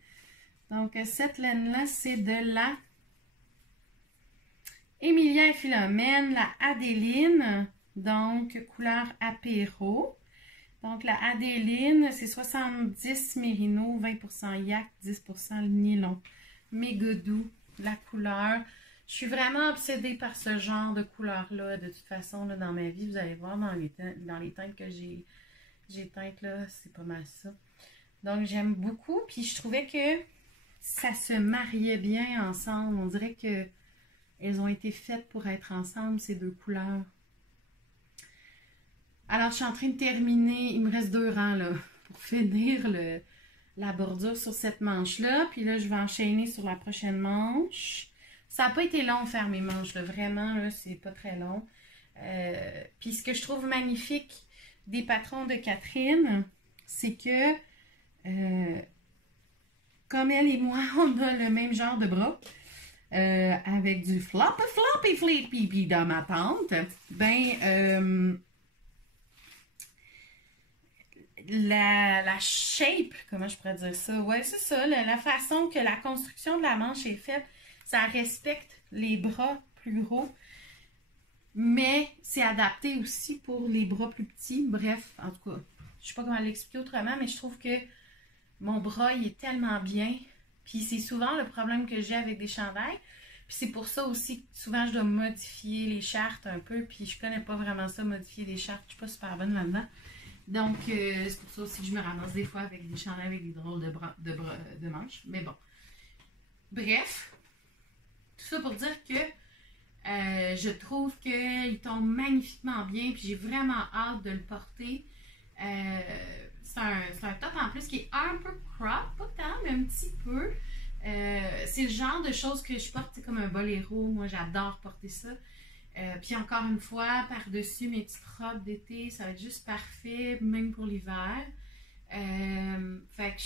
Donc, cette laine-là, c'est de la Emilia et Philomène, la Adéline, donc couleur apéro. Donc, la Adéline, c'est 70 mérino, 20% yak, 10% nylon. Méga doux, la couleur. Je suis vraiment obsédée par ce genre de couleur-là. De toute façon, là, dans ma vie, vous allez voir dans les teintes que j'ai teintes, là, c'est pas mal ça. Donc, j'aime beaucoup. Puis, je trouvais que ça se mariait bien ensemble. On dirait que elles ont été faites pour être ensemble, ces deux couleurs. Alors, je suis en train de terminer. Il me reste 2 rangs, là, pour finir la bordure sur cette manche-là. Puis là, je vais enchaîner sur la prochaine manche. Ça n'a pas été long faire mes manches, là. Vraiment, là, c'est pas très long. Puis ce que je trouve magnifique des patrons de Catherine, c'est que comme elle et moi, on a le même genre de bras, avec du floppy flippy dans ma tante, ben, la shape, comment je pourrais dire ça? Ouais, c'est ça, la façon que la construction de la manche est faite, ça respecte les bras plus gros, mais c'est adapté aussi pour les bras plus petits. Bref, en tout cas, je sais pas comment l'expliquer autrement, mais je trouve que mon bras, il est tellement bien. Puis c'est souvent le problème que j'ai avec des chandails. Puis c'est pour ça aussi que souvent je dois modifier les chartes un peu. Puis je connais pas vraiment ça, modifier des chartes. Je suis pas super bonne là-dedans. Donc c'est pour ça aussi que je me ramasse des fois avec des chandails avec des drôles de manches. Mais bon. Bref. Tout ça pour dire que je trouve qu'il tombe magnifiquement bien. Puis j'ai vraiment hâte de le porter. C'est un top en plus qui est un peu crop, pas tant, mais un petit peu. C'est le genre de choses que je porte comme un boléro. Moi, j'adore porter ça. Puis encore une fois, par-dessus mes petites robes d'été, ça va être juste parfait, même pour l'hiver. Fait que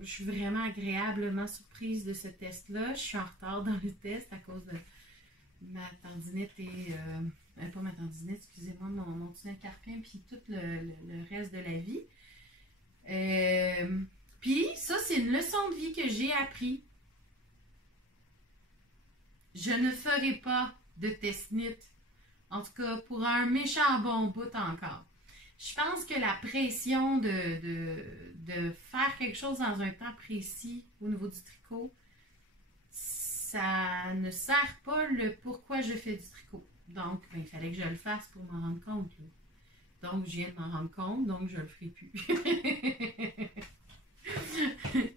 je suis vraiment agréablement surprise de ce test-là. Je suis en retard dans le test à cause de ma tendinite et... pas ma tendinite, excusez-moi, mon tunnel carpien, puis tout le reste de la vie. Puis ça, c'est une leçon de vie que j'ai appris. Je ne ferai pas de test-knit, en tout cas pour un méchant bon bout encore. Je pense que la pression de faire quelque chose dans un temps précis au niveau du tricot, ça ne sert pas le pourquoi je fais du tricot. Donc, ben, il fallait que je le fasse pour m'en rendre compte. Là. Donc, je viens de m'en rendre compte, donc je le ferai plus.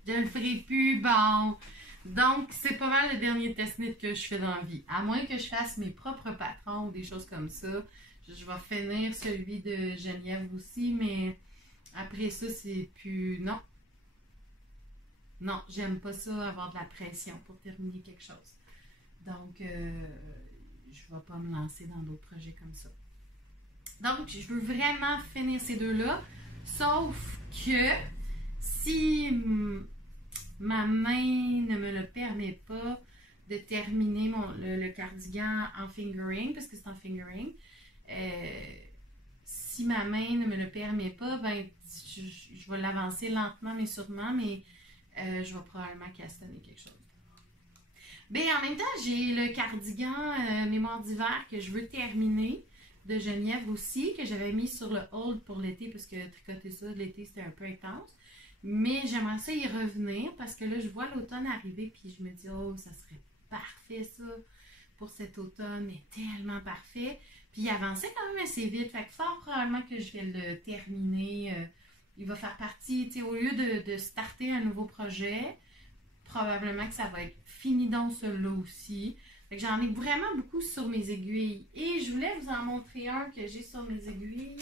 Je le ferai plus, bon. Donc, c'est pas mal le dernier test-knit que je fais dans la vie. À moins que je fasse mes propres patrons ou des choses comme ça. Je vais finir celui de Geneviève aussi, mais après ça, c'est plus... Non. Non, j'aime pas ça, avoir de la pression pour terminer quelque chose. Donc, je vais pas me lancer dans d'autres projets comme ça. Donc, je veux vraiment finir ces deux-là. Sauf que si ma main ne me le permet pas de terminer le cardigan en fingering, parce que c'est en fingering, si ma main ne me le permet pas, ben, je vais l'avancer lentement mais sûrement, mais je vais probablement castonner quelque chose. Ben, en même temps, j'ai le cardigan mémoire d'hiver que je veux terminer de Geneviève aussi, que j'avais mis sur le hold pour l'été parce que tricoter ça l'été c'était un peu intense. Mais j'aimerais ça y revenir parce que là, je vois l'automne arriver puis je me dis, oh, ça serait parfait ça pour cet automne, mais tellement parfait. Puis il avançait quand même assez vite, fait que fort probablement que je vais le terminer. Il va faire partie, tu sais, au lieu de starter un nouveau projet, probablement que ça va être fini dans celui-là aussi. Fait que j'en ai vraiment beaucoup sur mes aiguilles. Et je voulais vous en montrer un que j'ai sur mes aiguilles.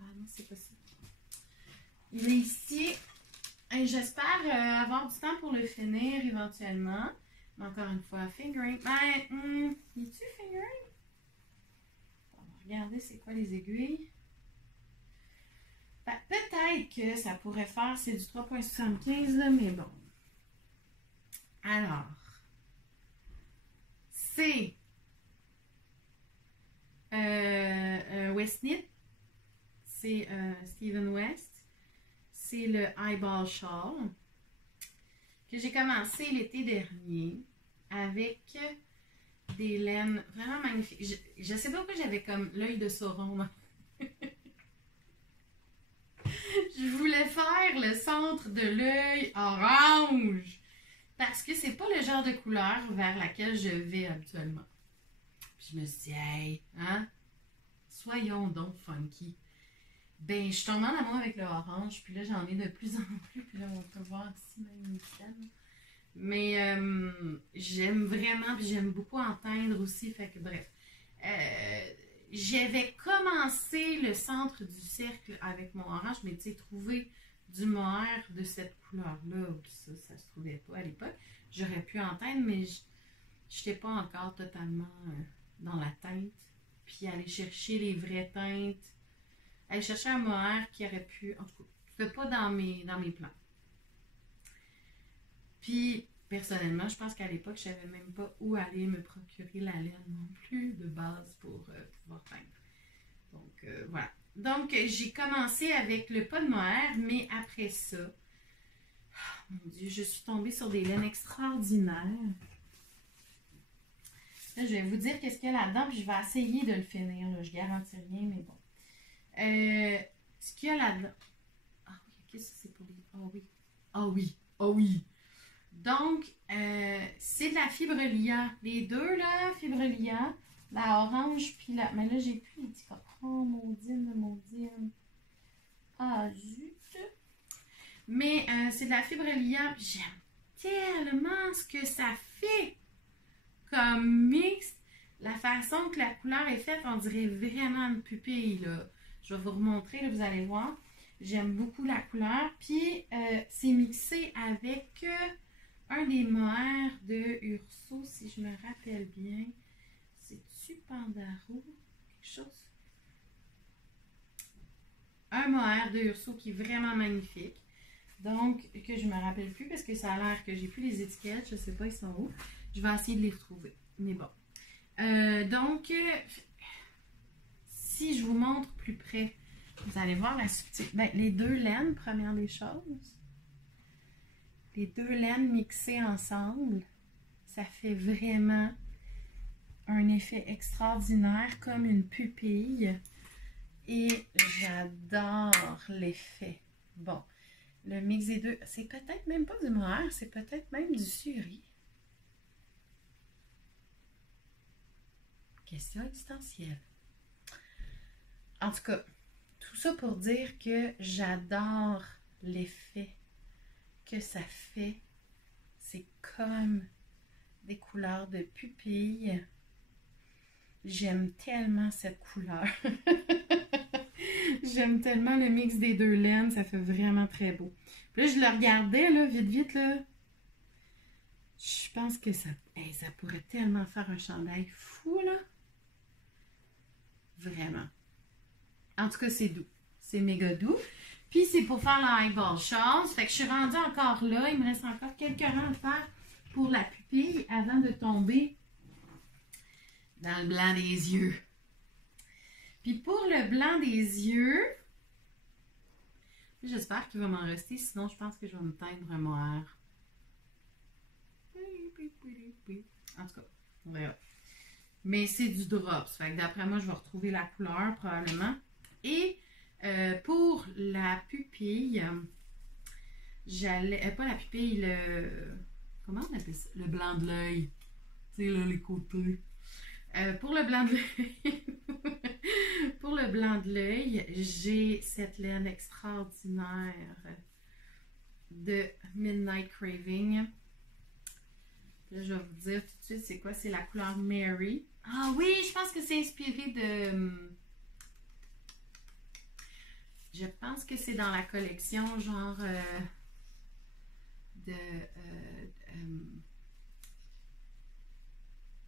Ah non, c'est pas ça. Il est ici. Et j'espère avoir du temps pour le finir éventuellement. Mais encore une fois, fingering. Ben, est-tu fingering? On va regarder c'est quoi les aiguilles. Ben, peut-être que ça pourrait faire, c'est du 3,75 là, mais bon. Alors, c'est West Knit. C'est Steven West. c'est le Eyeball Shawl que j'ai commencé l'été dernier avec des laines vraiment magnifiques. Je sais pas pourquoi j'avais comme l'œil de Sauron. Je voulais faire le centre de l'œil orange parce que c'est pas le genre de couleur vers laquelle je vais habituellement. Puis je me suis dit, hey, hein, soyons donc funky. Ben, je suis tombée en amour avec le orange, puis là, j'en ai de plus en plus. Puis là, on peut voir ici même une scène. Mais j'aime vraiment, puis j'aime beaucoup en teindre aussi. Fait que bref. J'avais commencé le centre du cercle avec mon orange, mais tu sais, trouver du mohair de cette couleur-là, ça se trouvait pas à l'époque. J'aurais pu en teindre, mais je n'étais pas encore totalement dans la teinte. Puis aller chercher les vraies teintes. Aller chercher un mohair qui aurait pu, en tout cas, c'était pas dans mes plans. Puis, personnellement, je pense qu'à l'époque, je savais même pas où aller me procurer la laine non plus de base pour pouvoir teindre. Donc, voilà. Donc, j'ai commencé avec le pas de mohair, mais après ça, oh, mon Dieu, je suis tombée sur des laines extraordinaires. Là, je vais vous dire qu'est-ce qu'il y a là-dedans, puis je vais essayer de le finir. Là. Je garantis rien, mais bon. Ce qu'il y a là-dedans. Ah oui, qu'est-ce que c'est pour les. Ah oui. Ah oui. Ah oui. Donc, c'est de la fibre lia. Les deux, là, fibre lia, la orange, puis la. Mais là, j'ai plus les petits copains. Oh, maudine. Ah, zut. Mais c'est de la fibre lia, puis j'aime tellement ce que ça fait comme mix. La façon que la couleur est faite, on dirait vraiment une pupille, là. Je vais vous remontrer, là, vous allez voir. J'aime beaucoup la couleur. Puis, c'est mixé avec un des mohairs de Urso, si je me rappelle bien. C'est-tu Pandaro? Quelque chose? Un mohair de Urso qui est vraiment magnifique. Donc, que je me rappelle plus parce que ça a l'air que j'ai plus les étiquettes. Je sais pas, ils sont où. Je vais essayer de les retrouver. Mais bon. Donc, si je vous montre plus près, vous allez voir la subtilité. Ben, les deux laines, première des choses. Les deux laines mixées ensemble, ça fait vraiment un effet extraordinaire, comme une pupille. Et j'adore l'effet. Bon, le mix des deux, c'est peut-être même pas du mohair, c'est peut-être même du suri. Question existentielle. En tout cas, tout ça pour dire que j'adore l'effet que ça fait. C'est comme des couleurs de pupilles. J'aime tellement cette couleur. J'aime tellement le mix des deux laines. Ça fait vraiment très beau. Puis là, je le regardais, là, vite, là. Je pense que ça pourrait tellement faire un chandail fou, là. Vraiment. En tout cas, c'est doux. C'est méga doux. Puis, c'est pour faire l'eyeball shawl. Fait que je suis rendue encore là. Il me reste encore quelques rangs à faire pour la pupille avant de tomber dans le blanc des yeux. Puis, pour le blanc des yeux, j'espère qu'il va m'en rester. Sinon, je pense que je vais me teindre un mohair. En tout cas, on verra. Mais c'est du drops. Fait que d'après moi, je vais retrouver la couleur probablement. Et pour la pupille, j'allais. Pas la pupille, le. Comment on appelle ça? Le blanc de l'œil. Tu sais, là, les côtés. Pour le blanc de l'œil. Pour le blanc de l'œil, j'ai cette laine extraordinaire de Midnight Craving. Là, je vais vous dire tout de suite c'est quoi. C'est la couleur Mary. Ah oui, je pense que c'est inspiré de... Je pense que c'est dans la collection genre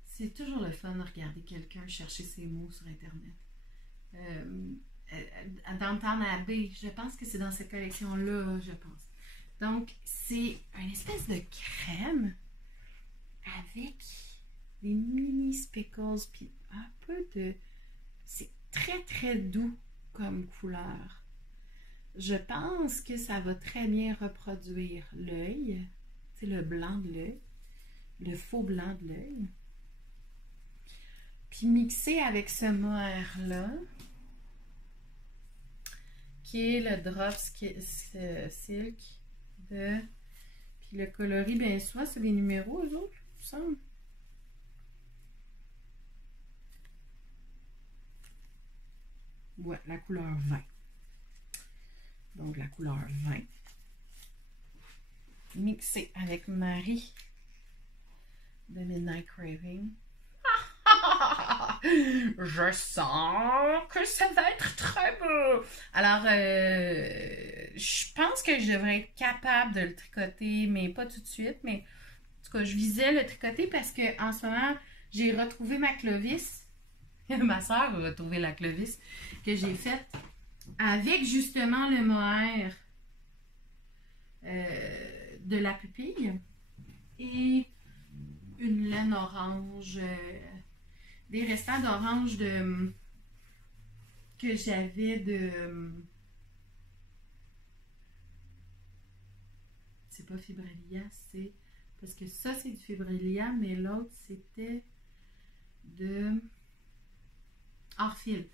c'est toujours le fun de regarder quelqu'un chercher ses mots sur Internet. Downton Abbey, je pense que c'est dans cette collection-là, je pense. Donc, c'est une espèce de crème avec des mini speckles, puis un peu de... C'est très, très doux comme couleur. Je pense que ça va très bien reproduire l'œil, c'est le blanc de l'œil, le faux blanc de l'œil. Puis mixer avec ce mohair-là, qui est le Drop Silk de... Puis le coloris, bien soit c'est les numéros, eux autres, il me semble. Ouais, la couleur 20. Donc la couleur 20. Mixé avec Marie de Midnight Craving. Je sens que ça va être très beau. Alors, je pense que je devrais être capable de le tricoter, mais pas tout de suite. Mais en tout cas, je visais le tricoter parce que en ce moment, j'ai retrouvé ma Clovis. Ma soeur a retrouvé la Clovis que j'ai faite avec justement le mohair de la pupille et une laine orange. Des restants d'orange que j'avais de... C'est pas Fibrillia, c'est... Parce que ça, c'est du Fibrillia, mais l'autre, c'était de Orfil.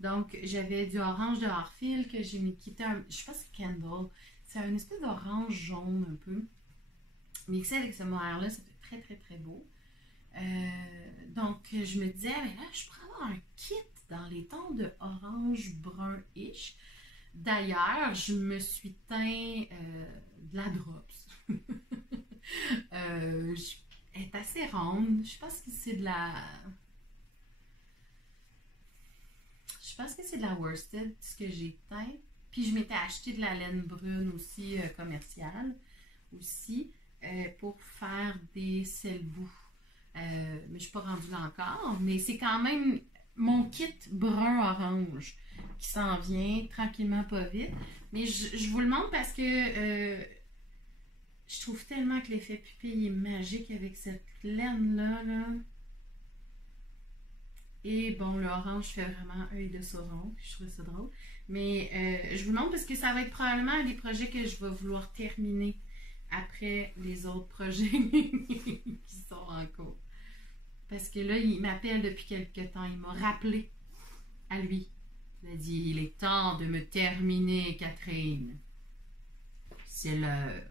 Donc, j'avais du orange de Orfil que j'ai mis, qui était un... Je sais pas si c'est Candle. C'est une espèce d'orange jaune un peu. Mixé avec ce mohair-là, ça fait très, très, très beau. Donc, je me disais, mais là, je pourrais avoir un kit dans les tons de orange brun-ish. D'ailleurs, je me suis teint de la Drops. Elle est assez ronde. Je pense que c'est de la... Je pense que c'est de la worsted, ce que j'ai teint. Puis, je m'étais acheté de la laine brune aussi, commerciale, aussi, pour faire des selle-bout. Mais je ne suis pas rendue là encore. Mais c'est quand même mon kit brun-orange qui s'en vient tranquillement, pas vite. Mais je vous le montre parce que je trouve tellement que l'effet pupille est magique avec cette laine-là. Là. Et bon, l'orange fait vraiment œil de sauron. Je trouve ça drôle. Mais je vous le montre parce que ça va être probablement un des projets que je vais vouloir terminer après les autres projets qui sont en cours. Parce que là, il m'appelle depuis quelques temps. Il m'a rappelé à lui. Il a dit, il est temps de me terminer, Catherine. C'est l'heure.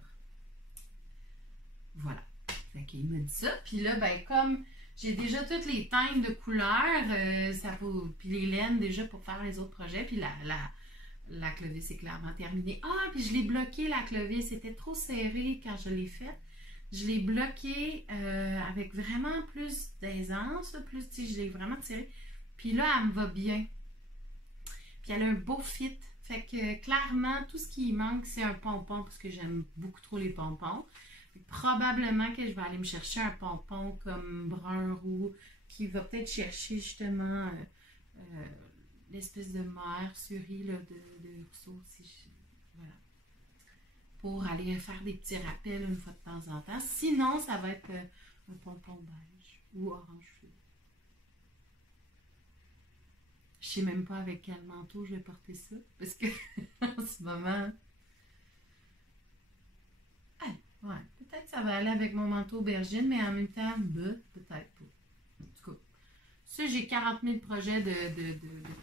Voilà. Fait qu'il m'a dit ça. Puis là, ben comme j'ai déjà toutes les teintes de couleurs, puis les laines déjà pour faire les autres projets. Puis la Clovis est clairement terminée. Ah, puis je l'ai bloqué, la Clovis. C'était trop serré quand je l'ai faite. Je l'ai bloqué avec vraiment plus d'aisance, plus, tu sais, je l'ai vraiment tiré. Puis là, elle me va bien. Puis elle a un beau fit. Fait que clairement, tout ce qui manque, c'est un pompon, parce que j'aime beaucoup trop les pompons. Probablement que je vais aller me chercher un pompon comme brun roux, qui va peut-être chercher justement l'espèce de mohair suri là, de Rousseau. Voilà. Pour aller faire des petits rappels une fois de temps en temps. Sinon, ça va être un pompon beige ou orange fluo. Je sais même pas avec quel manteau je vais porter ça. Parce que en ce moment... Ah, ouais, peut-être que ça va aller avec mon manteau aubergine, mais en même temps, peut-être pas. En tout cas, ça, j'ai 40 000 projets de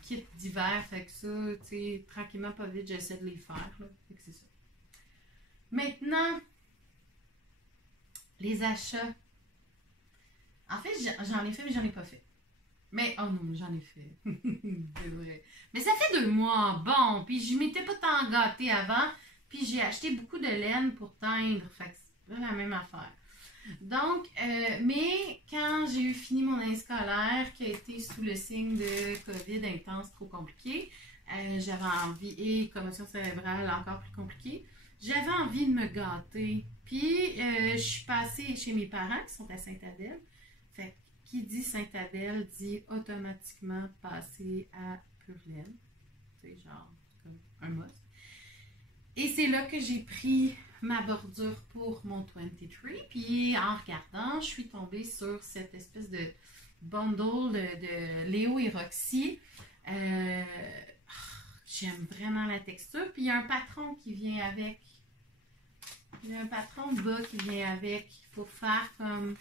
kits d'hiver. Fait que ça, tu sais, tranquillement, pas vite, j'essaie de les faire. Là. Fait que c'est ça. Maintenant, les achats. En fait, j'en ai fait, mais j'en ai pas fait. Mais, oh non, j'en ai fait. C'est vrai. Mais ça fait 2 mois. Bon, puis je m'étais pas tant gâtée avant. Puis j'ai acheté beaucoup de laine pour teindre. Fait que c'est pas la même affaire. Donc, mais quand j'ai eu fini mon année scolaire, qui a été sous le signe de COVID intense, trop compliqué, j'avais envie, et commotion cérébrale encore plus compliquée, j'avais envie de me gâter. Puis, je suis passée chez mes parents qui sont à Sainte-Adèle. Fait qui dit Sainte-Adèle dit automatiquement passer à pure laine. C'est genre comme un must. Et c'est là que j'ai pris ma bordure pour mon 23. Puis en regardant, je suis tombée sur cette espèce de bundle de Léo et Roxy. J'aime vraiment la texture. Puis il y a un patron qui vient avec. Il y a un patron de bas qui vient avec. Il faut faire comme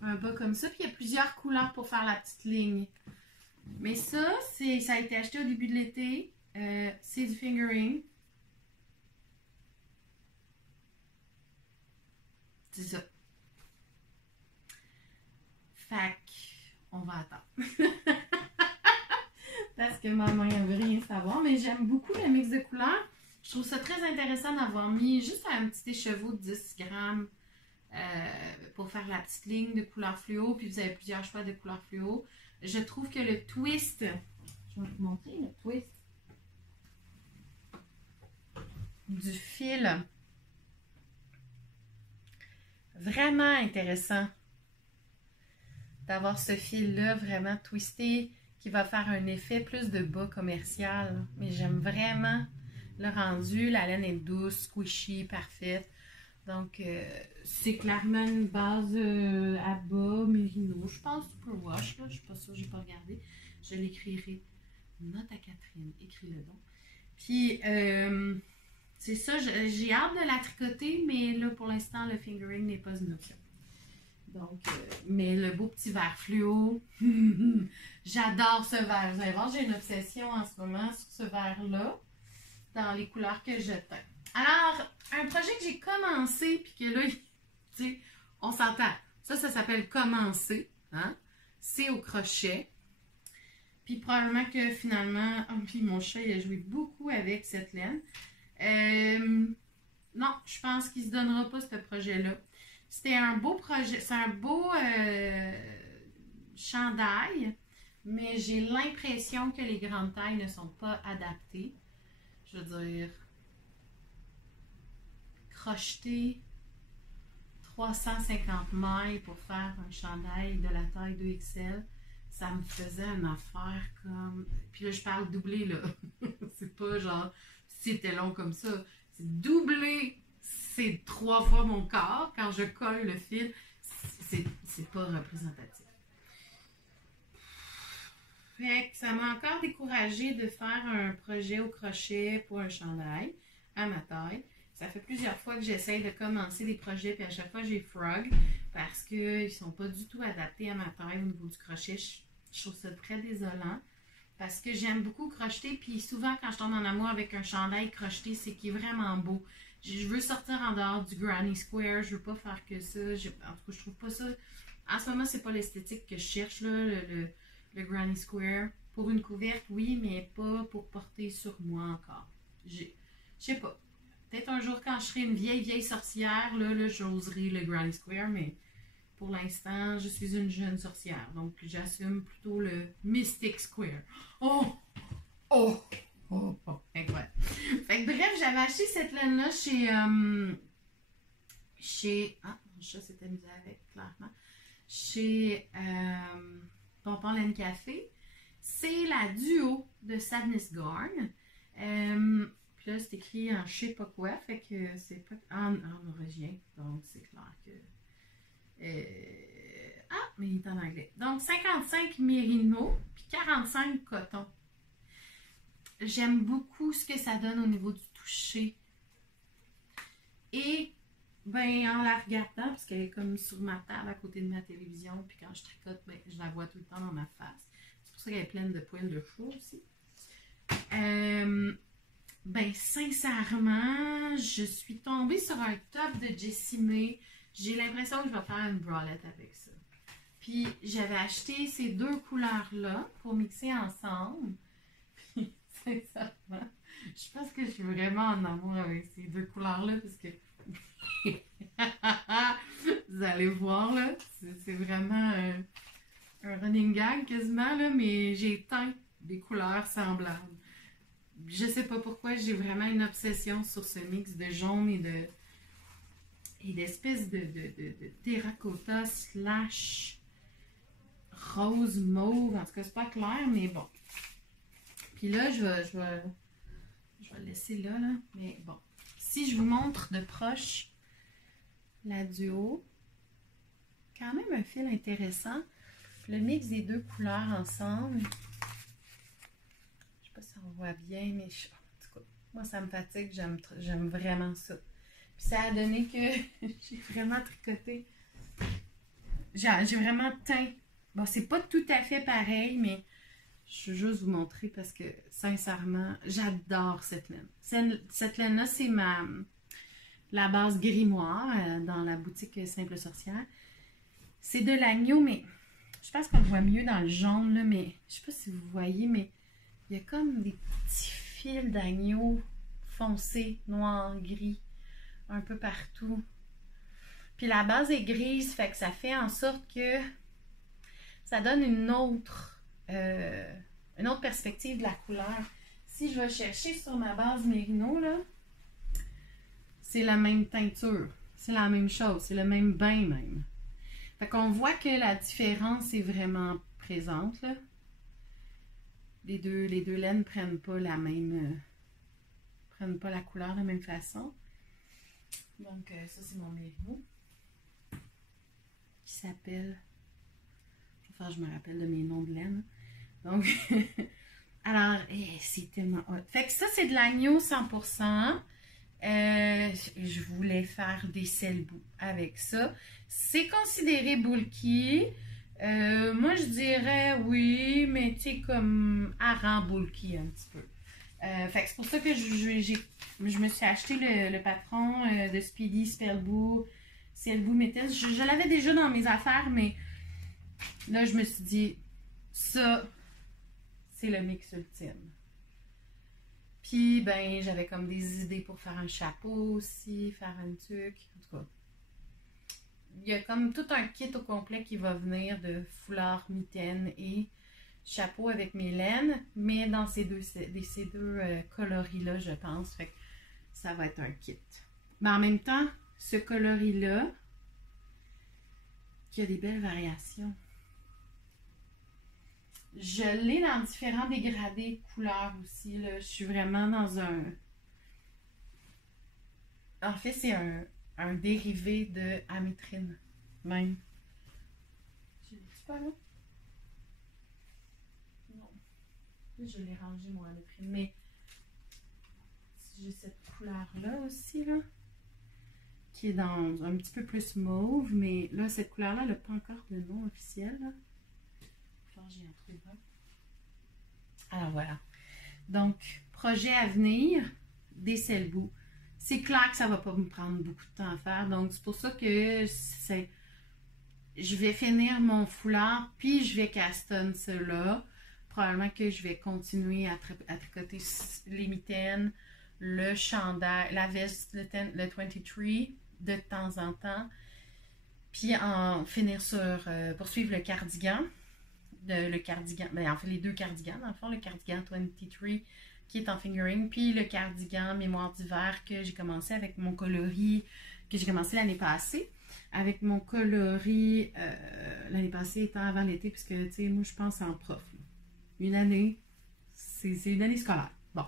un bas comme ça. Puis il y a plusieurs couleurs pour faire la petite ligne. Mais ça a été acheté au début de l'été. C'est du fingering. C'est ça. Fait on va attendre. Parce que maman ne veut rien savoir. Mais j'aime beaucoup le mix de couleurs. Je trouve ça très intéressant d'avoir mis juste un petit écheveau de 10 grammes pour faire la petite ligne de couleur fluo. Puis vous avez plusieurs choix de couleur fluo. Je trouve que le twist, je vais vous montrer le twist du fil, vraiment intéressant d'avoir ce fil-là vraiment twisté qui va faire un effet plus de bas commercial. Mais j'aime vraiment le rendu. La laine est douce, squishy, parfaite. Donc, c'est clairement une base à bas, mérino. Je pense Superwash, là. Je ne suis pas sûre, je n'ai pas regardé. Je l'écrirai. Note à Catherine, écris-le donc. Puis, c'est ça, j'ai hâte de la tricoter, mais là, pour l'instant, le fingering n'est pas une option. Donc, mais le beau petit vert fluo, j'adore ce vert. Vous allez voir, j'ai une obsession en ce moment sur ce vert-là, dans les couleurs que je teins. Alors, un projet que j'ai commencé, puis que là, tu sais, on s'entend. Ça s'appelle commencer, hein? C'est au crochet. Puis probablement que finalement, oh, puis mon chat, il a joué beaucoup avec cette laine. Non, je pense qu'il ne se donnera pas ce projet-là. C'était un beau projet, c'est un beau chandail, mais j'ai l'impression que les grandes tailles ne sont pas adaptées. Je veux dire, crocheter 350 mailles pour faire un chandail de la taille 2XL, ça me faisait une affaire comme... Puis là, je parle doublé, là. C'est pas genre, c'était long comme ça. C'est doublé, c'est 3 fois mon corps. Quand je colle le fil, c'est pas représentatif. Fait que ça m'a encore découragée de faire un projet au crochet pour un chandail à ma taille. Ça fait plusieurs fois que j'essaye de commencer des projets, puis à chaque fois j'ai frog parce qu'ils ne sont pas du tout adaptés à ma taille au niveau du crochet. Je trouve ça très désolant parce que j'aime beaucoup crocheter, puis souvent quand je tombe en amour avec un chandail crocheté, c'est qu'il est vraiment beau. Je veux sortir en dehors du granny square, je veux pas faire que ça. En tout cas, je trouve pas ça... En ce moment, c'est pas l'esthétique que je cherche, là, le granny square. Pour une couverte, oui, mais pas pour porter sur moi encore. Je sais pas. Peut-être un jour, quand je serai une vieille sorcière, là j'oserai le granny square, mais pour l'instant, je suis une jeune sorcière. Donc, j'assume plutôt le mystic square. Oh! Oh! Oh! Oh! Incroyable. Fait que bref, j'avais acheté cette laine-là chez... Ah, mon chat s'est amusé avec, clairement. Chez Tonton Laine Café. C'est la duo de Sadness Garn. Puis là, c'est écrit en je sais pas quoi, fait que c'est pas en norvégien, donc c'est clair que... Ah, mais il est en anglais. Donc, 55 mérino, puis 45 coton. J'aime beaucoup ce que ça donne au niveau du toucher. Et, ben, en la regardant, parce qu'elle est comme sur ma table à côté de ma télévision, puis quand je tricote, ben, je la vois tout le temps dans ma face. C'est pour ça qu'elle est pleine de poils de cheveux aussi. Ben, sincèrement, je suis tombée sur un top de Jessie May. J'ai l'impression que je vais faire une bralette avec ça. Puis, j'avais acheté ces 2 couleurs-là pour mixer ensemble. Puis, sincèrement, je pense que je suis vraiment en amour avec ces 2 couleurs-là parce que vous allez voir, là, c'est vraiment un running gag quasiment, là, mais j'ai teint des couleurs semblables. Je sais pas pourquoi, j'ai vraiment une obsession sur ce mix de jaune et d'espèces de terracotta slash rose mauve. En tout cas, c'est pas clair, mais bon. Puis là, je vais le laisser là. Mais bon. Si je vous montre de proche la duo, quand même un fil intéressant. Le mix des 2 couleurs ensemble. Je pas si on voit bien, mais en tout cas, moi, ça me fatigue. J'aime vraiment ça. Puis ça a donné que j'ai vraiment tricoté. J'ai vraiment teint. Bon, c'est pas tout à fait pareil, mais je veux juste vous montrer parce que, sincèrement, j'adore cette laine. Cette laine-là, c'est la base grimoire dans la boutique Simple Sorcière. C'est de l'agneau, mais je pense qu'on le voit mieux dans le jaune, là, mais je sais pas si vous voyez, mais il y a comme des petits fils d'agneau foncé, noir, gris, un peu partout. Puis la base est grise, fait que ça fait en sorte que ça donne une autre perspective de la couleur. Si je vais chercher sur ma base Mérino, là, c'est la même teinture. C'est la même chose. C'est le même bain même. Fait qu'on voit que la différence est vraiment présente, là. Les deux laines prennent pas la même... prennent pas la couleur de la même façon. Donc, ça, c'est mon Mérino. Qui s'appelle... Enfin, je me rappelle de mes noms de laine. Donc, alors, c'est tellement hot. Fait que ça, c'est de l'agneau 100%. Je voulais faire des selboux avec ça. C'est considéré bulky. Moi, je dirais oui, mais tu sais, comme hareng bulky un petit peu. Fait que c'est pour ça que je me suis acheté le patron de Speedy Selboux Métis. Je l'avais déjà dans mes affaires, mais là, je me suis dit, ça, c'est le mix ultime. Puis, ben, j'avais comme des idées pour faire un chapeau aussi, faire un tuque, en tout cas. Il y a comme tout un kit au complet qui va venir de foulard, mitaine et chapeau avec mes laines, mais dans ces deux coloris-là, je pense. Fait que ça va être un kit. Mais en même temps, ce coloris-là, qui a des belles variations. Je l'ai dans différents dégradés couleurs aussi. Là. Je suis vraiment dans un... En fait, c'est un dérivé de amétrine, même. Je l'ai-tu pas là? Non. Là, je l'ai rangé, mon amétrine. Mais j'ai cette couleur-là aussi, là, qui est dans un petit peu plus mauve. Mais là, cette couleur-là, elle n'a pas encore de nom officiel, là. J'y en trouve un. Alors voilà. Donc, projet à venir, des selboux. C'est clair que ça ne va pas me prendre beaucoup de temps à faire. Donc, c'est pour ça que je vais finir mon foulard, puis je vais castonner cela. Probablement que je vais continuer à tricoter les mitaines, le chandail, la veste, le 23 de temps en temps. Puis en finir poursuivre le cardigan. Le cardigan, ben en fait les deux cardigans dans le fond, le cardigan 23 qui est en fingering, puis le cardigan mémoire d'hiver que j'ai commencé avec mon coloris, que j'ai commencé l'année passée, avec mon coloris, l'année passée étant avant l'été, puisque tu sais, moi je pense en prof. Là. Une année, c'est une année scolaire. Bon.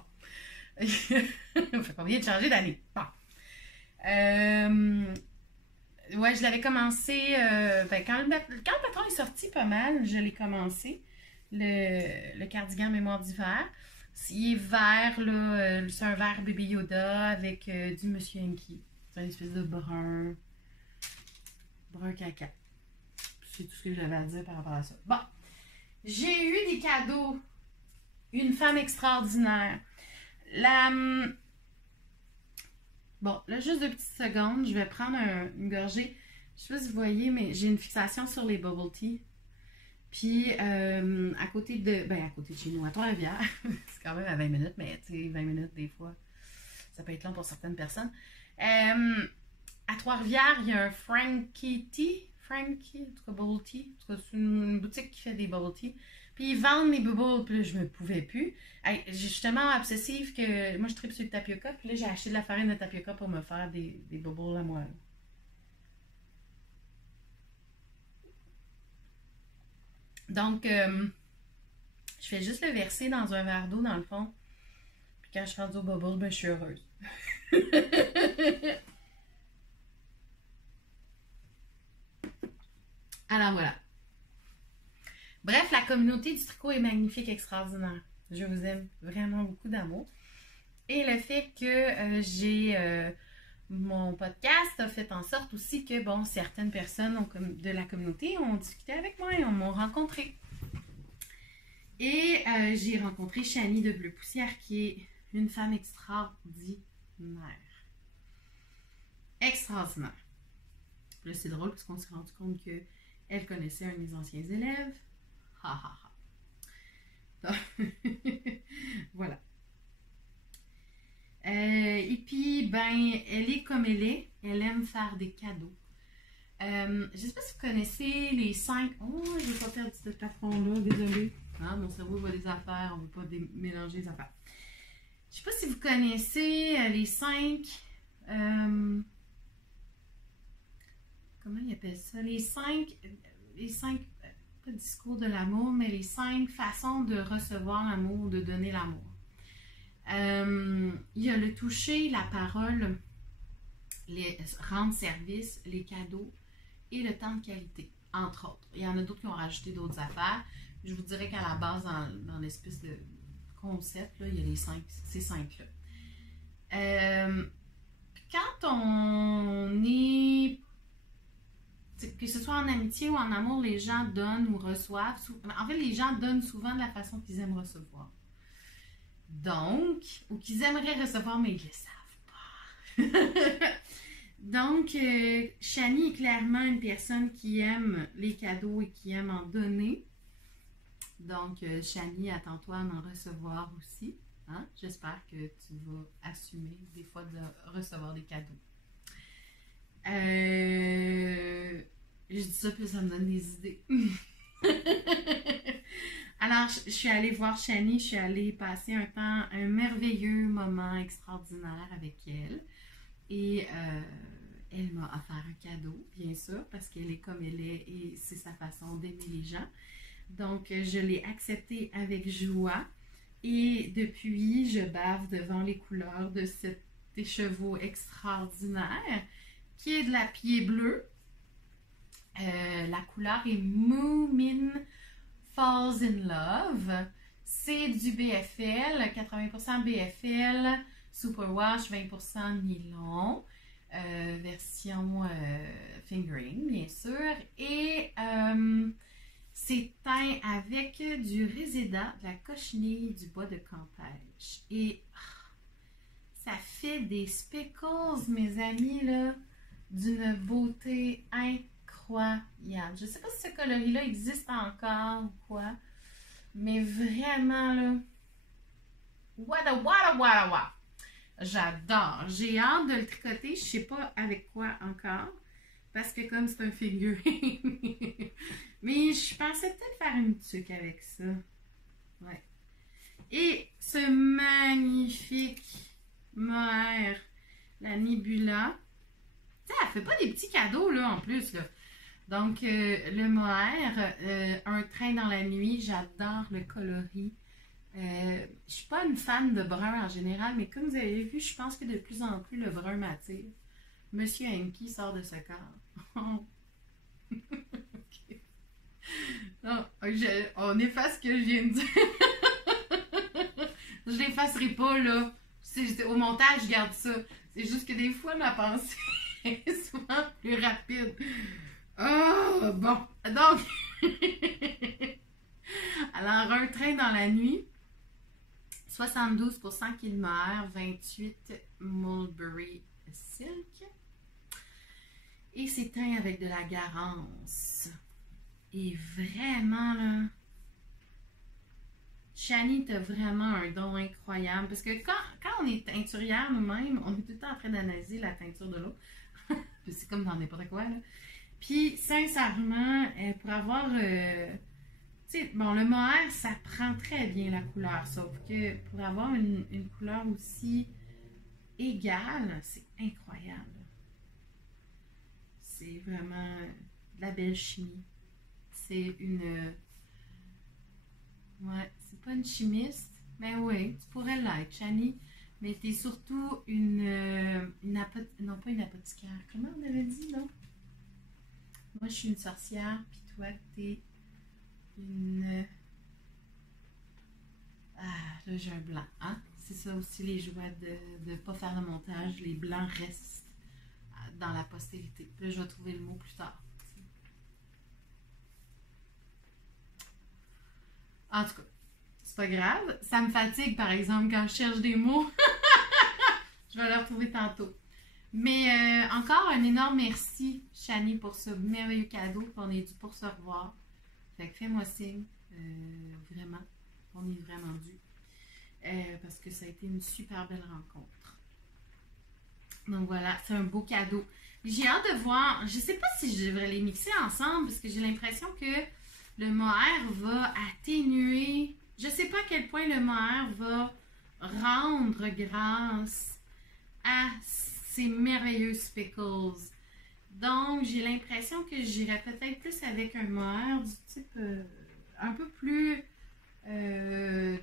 Fait qu'on vient de changer d'année. Bon. Ouais, je l'avais commencé, ben, quand le patron est sorti pas mal, je l'ai commencé, le cardigan mémoire d'hiver. Il est vert, là, c'est un vert Baby Yoda avec du Monsieur Yankee. C'est une espèce de brun caca. C'est tout ce que j'avais à dire par rapport à ça. Bon, j'ai eu des cadeaux. Une femme extraordinaire. Bon, là, juste 2 petites secondes, je vais prendre une gorgée. Je sais pas si vous voyez, mais j'ai une fixation sur les bubble tea. Puis, à côté de chez nous, à Trois-Rivières, c'est quand même à 20 minutes, mais tu sais, 20 minutes, des fois, ça peut être long pour certaines personnes. À Trois-Rivières, il y a un Frankie, en tout cas, bubble tea. En tout cas, c'est une boutique qui fait des bubble tea. Puis ils vendent mes bubbles, puis là, je me pouvais plus. Hey, j'ai justement obsessive que moi, je tripe sur le tapioca, puis là, j'ai acheté de la farine de tapioca pour me faire des bubbles à moi. Là. Donc, je fais juste le verser dans un verre d'eau, dans le fond. Puis quand je suis rendue au bubble, ben, je suis heureuse. Alors, voilà. Bref, la communauté du tricot est magnifique, extraordinaire. Je vous aime vraiment beaucoup d'amour. Et le fait que mon podcast a fait en sorte aussi que, bon, certaines personnes de la communauté ont discuté avec moi et m'ont rencontré. Et j'ai rencontré Shani de Bleu Poussière, qui est une femme extraordinaire. Extraordinaire. Là, c'est drôle parce qu'on s'est rendu compte qu'elle connaissait un de mes anciens élèves. Ha ha ha. Voilà. Et puis, ben, elle est comme elle est. Elle aime faire des cadeaux. Je ne sais pas si vous connaissez les 5... Oh, je n'ai pas perdu ce patron-là, désolée. Ah, mon cerveau voit des affaires, on ne veut pas mélanger les affaires. Je ne sais pas si vous connaissez les 5... comment ils appellent ça? Les 5... pas discours de l'amour, mais les 5 façons de recevoir l'amour, de donner l'amour. Il y a le toucher, la parole, rendre service, les cadeaux et le temps de qualité, entre autres. Il y en a d'autres qui ont rajouté d'autres affaires. Je vous dirais qu'à la base, dans l'espèce de concept, là, il y a ces 5-là. Quand on est, que ce soit en amitié ou en amour, les gens donnent ou reçoivent. En fait, les gens donnent souvent de la façon qu'ils aiment recevoir. Donc, ou qu'ils aimeraient recevoir, mais ils ne le savent pas. Donc, Shani est clairement une personne qui aime les cadeaux et qui aime en donner. Donc, Shani, attends-toi à en recevoir aussi. Hein? J'espère que tu vas assumer des fois de recevoir des cadeaux. Je dis ça, puis ça me donne des idées. Alors, je suis allée voir Shani, je suis allée passer un merveilleux moment extraordinaire avec elle. Et elle m'a offert un cadeau, bien sûr, parce qu'elle est comme elle est et c'est sa façon d'aimer les gens. Donc, je l'ai accepté avec joie. Et depuis, je bave devant les couleurs de cet écheveau extraordinaire qui est de la pied bleue. La couleur est Moomin Falls in Love. C'est du BFL, 80% BFL, Superwash, 20% nylon, version fingering, bien sûr. Et c'est teint avec du réséda, de la cochenille, du bois de Campeche. Et ça fait des speckles, mes amis, là, d'une beauté incroyable. Je ne sais pas si ce coloris-là existe encore ou quoi, mais vraiment, là, what. J'adore. J'ai hâte de le tricoter. Je ne sais pas avec quoi encore, parce que comme c'est un figurine. Mais je pensais peut-être faire une tuque avec ça. Ouais. Et ce magnifique mohair, la Nebula. Tu sais, elle fait pas des petits cadeaux, là, en plus, là. Donc, le mohair, un train dans la nuit, j'adore le coloris. Je suis pas une fan de brun en général, mais comme vous avez vu, je pense que de plus en plus, le brun m'attire. Monsieur Henke sort de ce corps. Okay. Non, on efface ce que je viens de dire. Je l'effacerai pas, là. Au montage, je garde ça. C'est juste que des fois, ma pensée est souvent plus rapide. Oh, bon. Donc, alors, un train dans la nuit, 72% Kilmer, 28% Mulberry Silk. Et c'est teint avec de la Garance. Et vraiment, là, Shani, t'as vraiment un don incroyable. Parce que quand on est teinturière nous-mêmes, on est tout le temps en train d'analyser la teinture de l'autre. C'est comme dans n'importe quoi, là. Puis, sincèrement, pour avoir... tu sais, bon, le mohair, ça prend très bien la couleur. Sauf que pour avoir une couleur aussi égale, c'est incroyable. C'est vraiment de la belle chimie. C'est une... Ouais, c'est pas une chimiste. Ben oui, tu pourrais l'être, Shani. Mais t'es surtout non, pas une apothicaire. Comment on avait dit, non? Moi, je suis une sorcière, puis toi, t'es une... Là, j'ai un blanc. Hein? C'est ça aussi, les jouets de ne pas faire de montage. Les blancs restent dans la postérité. Là, je vais trouver le mot plus tard. En tout cas, c'est pas grave. Ça me fatigue, par exemple, quand je cherche des mots. Je vais le retrouver tantôt. Mais encore un énorme merci, Shani, pour ce merveilleux cadeau. On est dû pour se revoir. Fait que fais-moi signe. Vraiment. On est vraiment dû. Parce que ça a été une super belle rencontre. Donc voilà, c'est un beau cadeau. J'ai hâte de voir. Je sais pas si je devrais les mixer ensemble parce que j'ai l'impression que le mohair va atténuer. Je sais pas à quel point le mohair va rendre grâce à ces merveilleux speckles. Donc, j'ai l'impression que j'irais peut-être plus avec un mohair du type un peu plus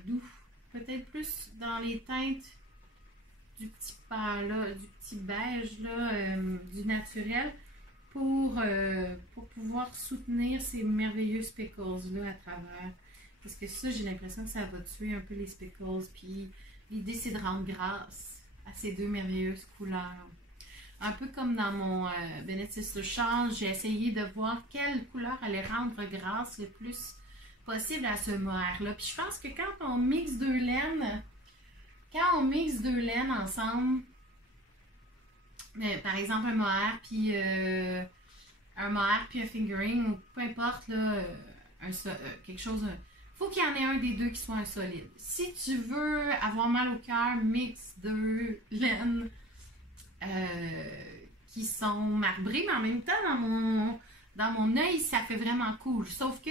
doux. Peut-être plus dans les teintes du petit là, du petit beige, là, du naturel, pour pouvoir soutenir ces merveilleux speckles-là à travers. Parce que ça, j'ai l'impression que ça va tuer un peu les speckles. Puis l'idée, c'est de rendre grâce à ces deux merveilleuses couleurs. Un peu comme dans mon Bennett Sister Shawl, j'ai essayé de voir quelle couleur allait rendre grâce le plus possible à ce mohair-là. Puis je pense que quand on mixe deux laines ensemble, par exemple un mohair puis un fingering, ou peu importe, là, quelque chose, faut qu'il y en ait un des deux qui soit un solide. Si tu veux avoir mal au cœur, mixe deux laines qui sont marbrées, mais en même temps, dans mon œil, ça fait vraiment cool. Sauf que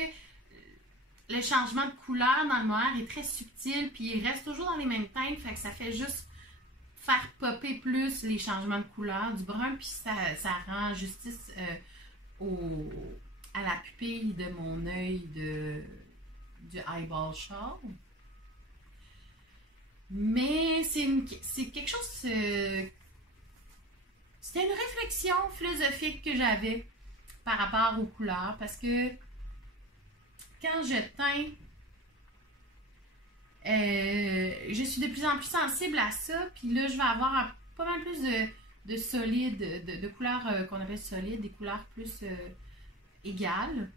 le changement de couleur dans le mohair est très subtil, puis il reste toujours dans les mêmes teintes, fait que ça fait juste faire popper plus les changements de couleur du brun, puis ça rend justice à la pupille de mon œil du eyeball shawl. Mais c'est quelque chose... C'était une réflexion philosophique que j'avais par rapport aux couleurs, parce que quand je teins, je suis de plus en plus sensible à ça, puis là, je vais avoir pas mal plus de solides, de couleurs qu'on appelle solides, des couleurs plus égales.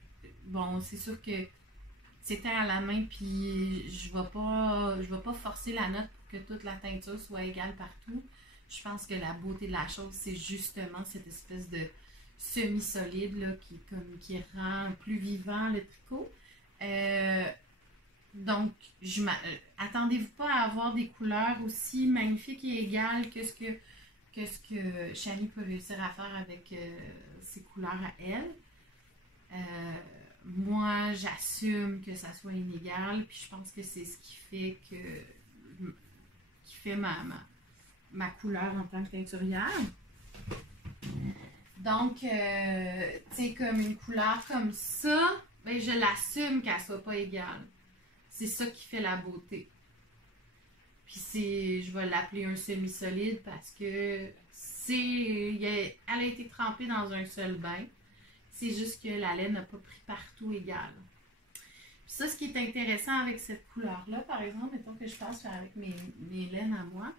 Bon, c'est sûr que c'est teint à la main, puis je vais pas forcer la note pour que toute la teinture soit égale partout. Je pense que la beauté de la chose, c'est justement cette espèce de semi-solide là, qui rend plus vivant le tricot. Donc, attendez-vous pas à avoir des couleurs aussi magnifiques et égales que ce que Shani peut réussir à faire avec ses couleurs à elle. Moi, j'assume que ça soit inégal, puis je pense que c'est ce qui fait ma couleur en tant que teinturière. Donc, tu sais, comme une couleur comme ça, ben, je l'assume qu'elle soit pas égale. C'est ça qui fait la beauté. Puis je vais l'appeler un semi-solide parce que elle a été trempée dans un seul bain. C'est juste que la laine n'a pas pris partout égal. Puis ça, ce qui est intéressant avec cette couleur-là, par exemple, mettons que je passe avec mes laines à moi.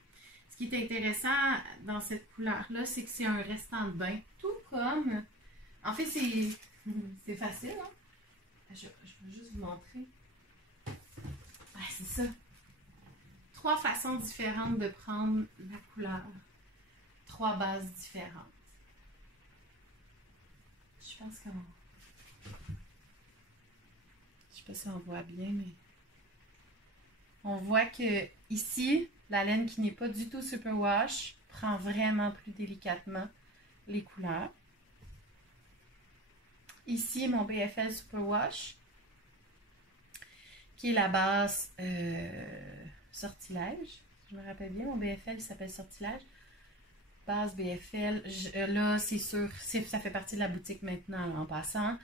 Ce qui est intéressant dans cette couleur-là, c'est que c'est un restant de bain. Tout comme... En fait, c'est facile, hein? Je vais juste vous montrer. Ouais, c'est ça. 3 façons différentes de prendre la couleur. 3 bases différentes. Je pense qu'on... Je sais pas si on voit bien, mais... On voit que ici, la laine qui n'est pas du tout superwash prend vraiment plus délicatement les couleurs. Ici, mon BFL Superwash, qui est la base Sortilège. Si je me rappelle bien, mon BFL s'appelle Sortilège. Base BFL, là, c'est sûr, ça fait partie de la boutique maintenant, là, en passant.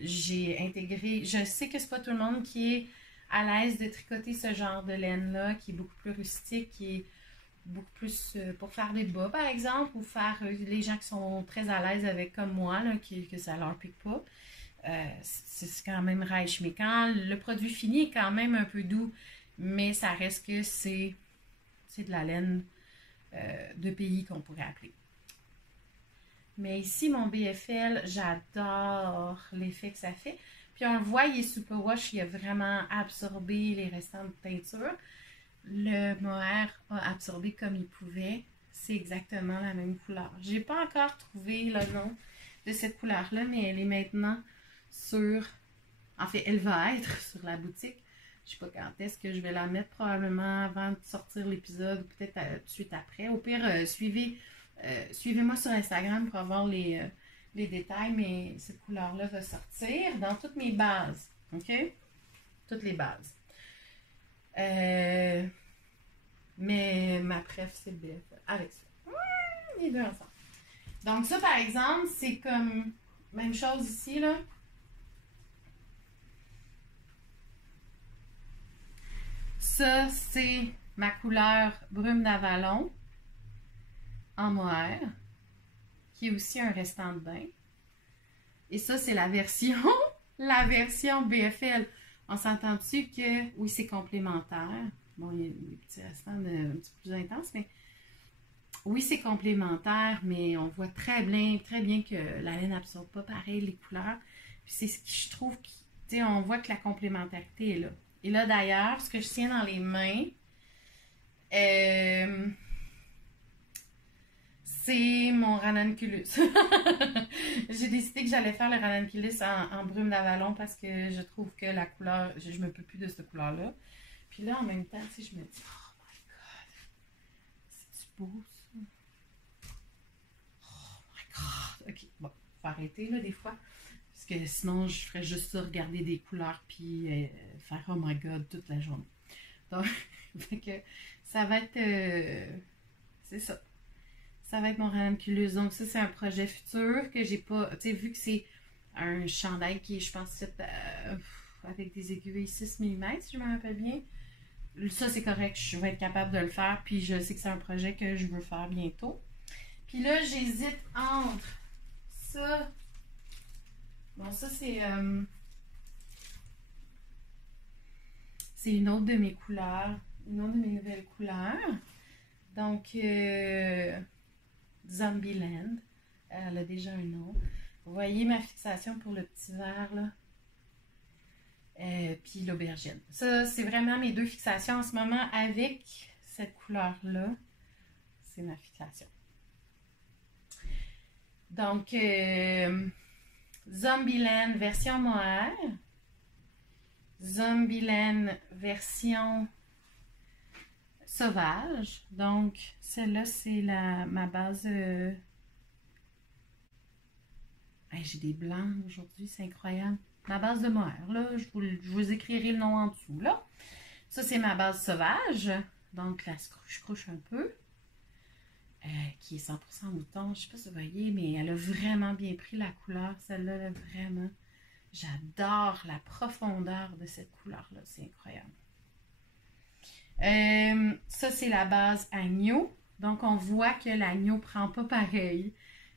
J'ai intégré, je sais que c'est pas tout le monde qui est à l'aise de tricoter ce genre de laine-là, qui est beaucoup plus rustique, qui est beaucoup plus pour faire des bas, par exemple, ou faire les gens qui sont très à l'aise avec, comme moi, là, que ça leur pique pas. c'est quand même rêche. Mais quand le produit fini est quand même un peu doux, mais ça reste que c'est de la laine de pays qu'on pourrait appeler. Mais ici, mon BFL, j'adore l'effet que ça fait. Puis on le voit, il est superwash, il a vraiment absorbé les restants de teinture. Le mohair a absorbé comme il pouvait. C'est exactement la même couleur. J'ai pas encore trouvé le nom de cette couleur-là, mais elle est maintenant sur... En fait, elle va être sur la boutique. Je sais pas quand est-ce que je vais la mettre, probablement avant de sortir l'épisode, ou peut-être tout de suite après. Au pire, suivez-moi sur Instagram pour avoir les détails, mais cette couleur-là va sortir dans toutes mes bases. OK? Toutes les bases. Mais ma préf, c'est le BFL. Avec ça. Les deux ensemble. Donc ça, par exemple, c'est comme... Même chose ici, là. Ça, c'est ma couleur brume d'Avalon en mohair, qui est aussi un restant de bain. Et ça, c'est la version BFL. On s'entend-tu que, oui, c'est complémentaire. Bon, il y a des petits restants un petit peu plus intenses, mais oui, c'est complémentaire, mais on voit très bien que la laine n'absorbe pas pareil les couleurs. Puis c'est ce que je trouve, tu sais, on voit que la complémentarité est là. Et là, d'ailleurs, ce que je tiens dans les mains, c'est mon ranunculus. J'ai décidé que j'allais faire le ranunculus en brume d'Avalon parce que je trouve que la couleur, je me peux plus de cette couleur-là. Puis là, en même temps, tu sais, je me dis, oh my god, c'est-tu beau ça? Oh my god. Ok, bon, faut arrêter là des fois. Parce que sinon, je ferais juste ça, regarder des couleurs, puis faire oh my god toute la journée. Donc, fait que ça va être. C'est ça. Ça va être mon ranunculus. Donc, ça, c'est un projet futur que j'ai pas. Tu sais, vu que c'est un chandail qui est, je pense, fait avec des aiguilles 6 mm, si je me rappelle bien. Ça, c'est correct. Je vais être capable de le faire. Puis, je sais que c'est un projet que je veux faire bientôt. Puis là, j'hésite entre ça. Bon, ça, c'est une autre de mes couleurs, une autre de mes nouvelles couleurs. Donc, Zombieland. Elle a déjà un nom. Vous voyez ma fixation pour le petit vert, là. Puis l'aubergine. Ça, c'est vraiment mes deux fixations en ce moment avec cette couleur-là. C'est ma fixation. Donc, Zombieland version mohair. Zombieland version sauvage. Donc, celle-là, c'est ma base. J'ai des blancs aujourd'hui, c'est incroyable. Ma base de mohair, là, je vous écrirai le nom en dessous, là. Ça, c'est ma base sauvage. Donc, la scrouche un peu. Qui est 100% mouton. Je ne sais pas si vous voyez, mais elle a vraiment bien pris la couleur. Celle-là, là, vraiment. J'adore la profondeur de cette couleur-là. C'est incroyable. Ça, c'est la base agneau. Donc, on voit que l'agneau ne prend pas pareil.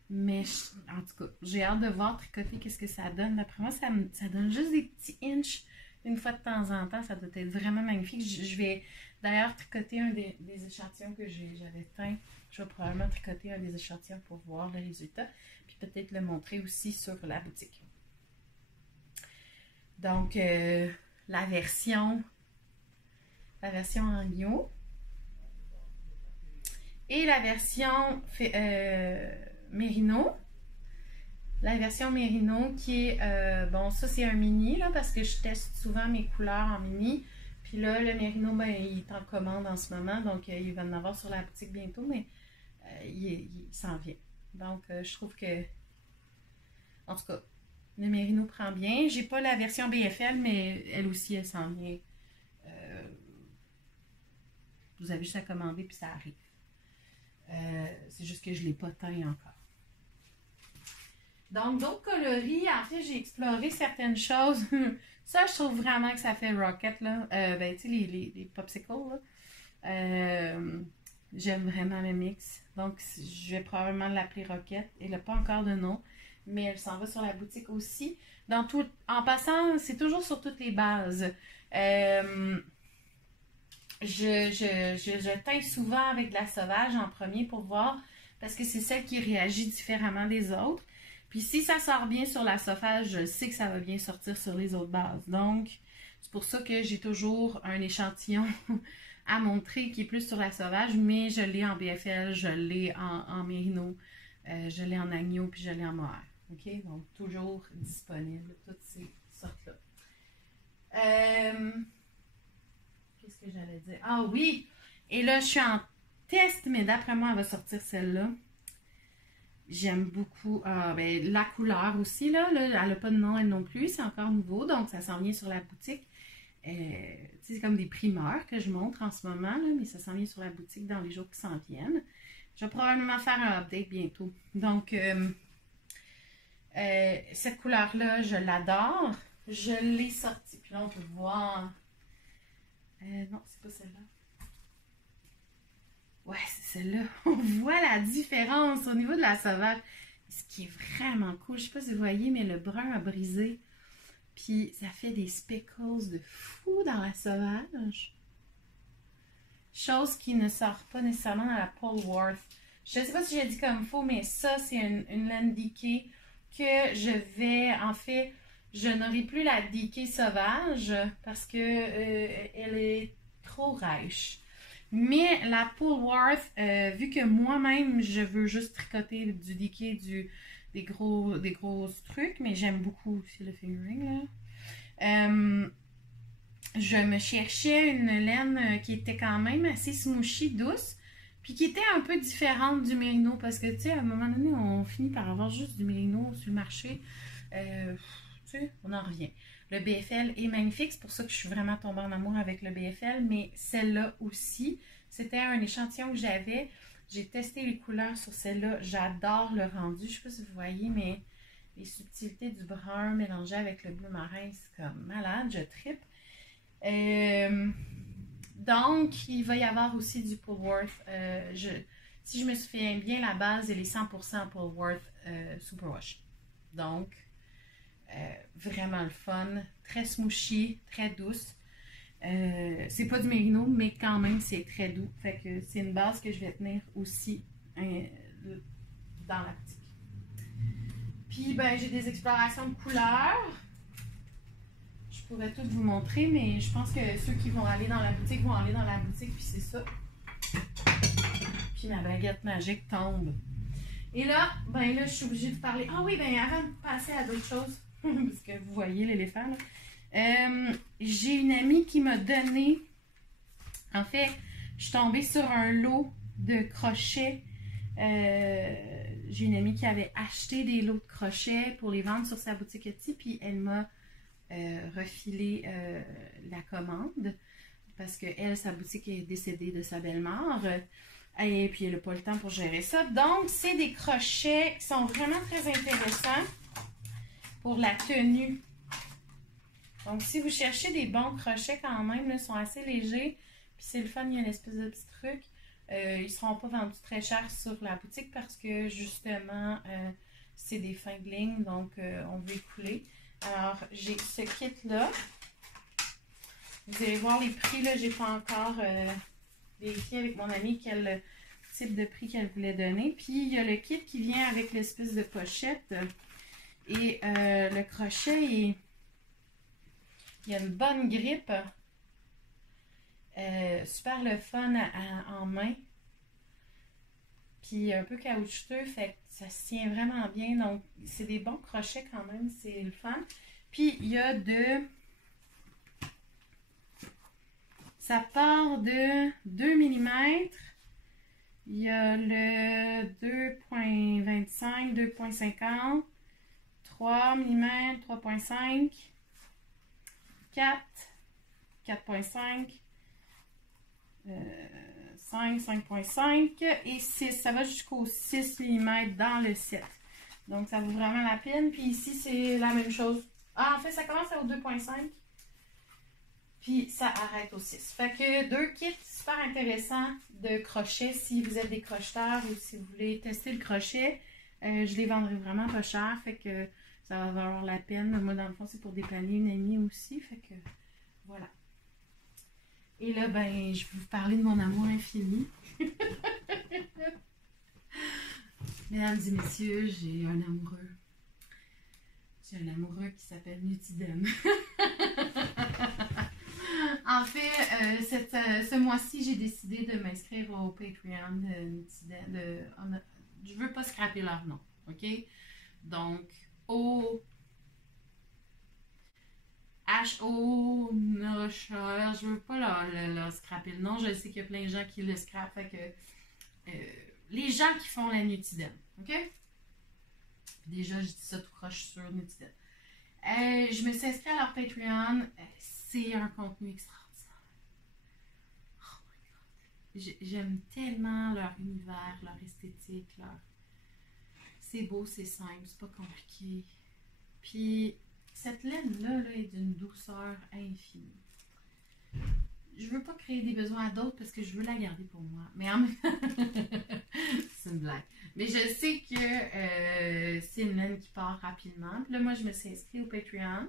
Mais, en tout cas, j'ai hâte de voir tricoter qu'est-ce que ça donne. D'après moi, ça donne juste des petits inches une fois de temps en temps. Ça doit être vraiment magnifique. Je vais d'ailleurs tricoter un des échantillons que j'avais teint. Je vais probablement tricoter un des échantillons pour voir le résultat. Puis peut-être le montrer aussi sur la boutique. Donc, la version agneau. Et la version Mérino. La version Mérino qui est, bon, ça c'est un mini, là, parce que je teste souvent mes couleurs en mini. Puis là, le Mérino, ben, il est en commande en ce moment, donc il va en avoir sur la boutique bientôt, mais il s'en vient. Donc, je trouve que, en tout cas, le Mérino prend bien. J'ai pas la version BFL, mais elle aussi, elle s'en vient. Vous avez juste à commander, puis ça arrive. C'est juste que je ne l'ai pas teint encore. Donc, d'autres coloris, en fait, j'ai exploré certaines choses. Ça, je trouve vraiment que ça fait rocket, là. Ben, tu sais, les popsicles, là. J'aime vraiment le mix. Donc, je vais probablement l'appeler rocket. Elle n'a pas encore de nom. mais elle s'en va sur la boutique aussi. En passant, c'est toujours sur toutes les bases. Je teins souvent avec de la sauvage en premier pour voir, parce que c'est celle qui réagit différemment des autres. Puis si ça sort bien sur la sauvage, je sais que ça va bien sortir sur les autres bases. Donc, c'est pour ça que j'ai toujours un échantillon à montrer qui est plus sur la sauvage, mais je l'ai en BFL, je l'ai en mérino, je l'ai en agneau, puis je l'ai en mohair. OK? Donc, toujours disponible, toutes ces sortes-là. Qu'est-ce que j'allais dire? Ah oui! Et là, je suis en test, mais d'après moi, elle va sortir celle-là. J'aime beaucoup la couleur aussi, là, elle n'a pas de nom, elle non plus, c'est encore nouveau, donc ça s'en vient sur la boutique. C'est comme des primeurs que je montre en ce moment, là, mais ça s'en vient sur la boutique dans les jours qui s'en viennent. Je vais probablement faire un update bientôt. Donc, cette couleur-là, je l'adore. Je l'ai sortie, puis là, on peut voir... non, c'est pas celle-là. Ouais, c'est celle-là. On voit la différence au niveau de la sauvage. Ce qui est vraiment cool. Je sais pas si vous voyez, mais le brun a brisé. Puis ça fait des speckles de fou dans la sauvage. Chose qui ne sort pas nécessairement dans la Polworth. Je ne sais pas si j'ai dit comme faux, mais ça, c'est une laine DK que je vais... En fait, je n'aurai plus la DK sauvage parce que elle est trop rêche. Mais la Polworth, vu que moi-même, je veux juste tricoter du DK, des gros trucs, mais j'aime beaucoup aussi le fingering, là. Je me cherchais une laine qui était quand même assez smooshy, douce, puis qui était un peu différente du mérino, parce que, tu sais, à un moment donné, on finit par avoir juste du mérino sur le marché. Tu sais, on en revient. Le BFL est magnifique, c'est pour ça que je suis vraiment tombée en amour avec le BFL, mais celle-là aussi, c'était un échantillon que j'avais. J'ai testé les couleurs sur celle-là, j'adore le rendu. Je ne sais pas si vous voyez, mais les subtilités du brun mélangé avec le bleu marin, c'est comme malade, je trippe. Donc, il va y avoir aussi du Polworth. Si je me souviens bien, la base, elle est 100% Polworth Superwash. Donc, vraiment le fun, très smooshy, très douce. C'est pas du mérino, mais quand même, c'est très doux. Fait que c'est une base que je vais tenir aussi dans la boutique. Puis, ben, j'ai des explorations de couleurs. Je pourrais toutes vous montrer, mais je pense que ceux qui vont aller dans la boutique vont aller dans la boutique, puis c'est ça. Puis ma baguette magique tombe. Et là, ben là, je suis obligée de parler. Ah oui, ben avant de passer à d'autres choses, parce que vous voyez l'éléphant, là. J'ai une amie qui m'a donné, en fait, je suis tombée sur un lot de crochets. J'ai une amie qui avait acheté des lots de crochets pour les vendre sur sa boutique Etsy, puis elle m'a refilé la commande parce que elle, sa boutique est décédée de sa belle-mère et puis elle n'a pas le temps pour gérer ça. Donc, c'est des crochets qui sont vraiment très intéressants pour la tenue. Donc, si vous cherchez des bons crochets quand même, là, ils sont assez légers. Puis c'est le fun, il y a une espèce de petit truc. Ils ne seront pas vendus très cher sur la boutique parce que justement, c'est des fins de ligne, donc on veut écouler. Alors, j'ai ce kit-là. Vous allez voir les prix, là, j'ai pas encore vérifié avec mon amie quel type de prix qu'elle voulait donner. Puis, il y a le kit qui vient avec l'espèce de pochette. Et le crochet, il y a une bonne grippe. Super le fun en main. Puis, un peu caoutchouteux, fait que ça se tient vraiment bien. Donc, c'est des bons crochets quand même, c'est le fun. Puis, il y a ça part de 2 mm. Il y a le 2.25, 2.50, 3 mm, 3.5, 4, 4.5, 5, 5.5 et 6. Ça va jusqu'au 6 mm dans le set. Donc, ça vaut vraiment la peine. Puis ici, c'est la même chose. Ah, en fait, ça commence au 2.5. Puis, ça arrête au 6. Fait que 2 kits super intéressants de crochet si vous êtes des crocheteurs ou si vous voulez tester le crochet. Je les vendrai vraiment pas cher, fait que ça va valoir la peine. Moi, dans le fond, c'est pour dépanner une amie aussi, fait que voilà. Et là, ben, je vais vous parler de mon amour infini. Mesdames et messieurs, j'ai un amoureux. J'ai un amoureux qui s'appelle Nutidem. En fait, ce mois-ci, j'ai décidé de m'inscrire au Patreon de Nutidem. Je veux pas scraper leur nom, ok? Donc, au H-O, je veux pas leur scraper le nom. Je sais qu'il y a plein de gens qui le scrapent. Fait que les gens qui font la Nutidem, ok? Déjà, je dis ça tout croche sur Nutidem. Je me suis inscrite à leur Patreon. C'est un contenu extraordinaire. Oh my god. J'aime tellement leur univers, leur esthétique, c'est beau, c'est simple, c'est pas compliqué. Puis, cette laine-là là, est d'une douceur infinie. Je veux pas créer des besoins à d'autres parce que je veux la garder pour moi. Mais en même temps, c'est une blague. Mais je sais que c'est une laine qui part rapidement. Puis là, moi, je me suis inscrite au Patreon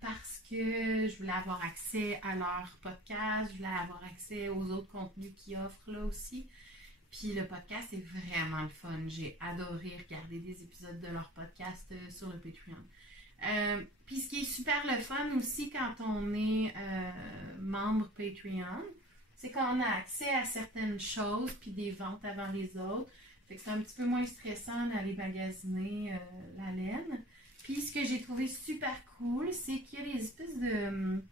parce que je voulais avoir accès à leur podcast, je voulais avoir accès aux autres contenus qu'ils offrent là aussi. Puis le podcast est vraiment le fun. J'ai adoré regarder des épisodes de leur podcast sur le Patreon. Puis ce qui est super le fun aussi quand on est membre Patreon, c'est qu'on a accès à certaines choses puis des ventes avant les autres. Fait que c'est un petit peu moins stressant d'aller magasiner la laine. Puis ce que j'ai trouvé super cool, c'est qu'il y a des espèces de...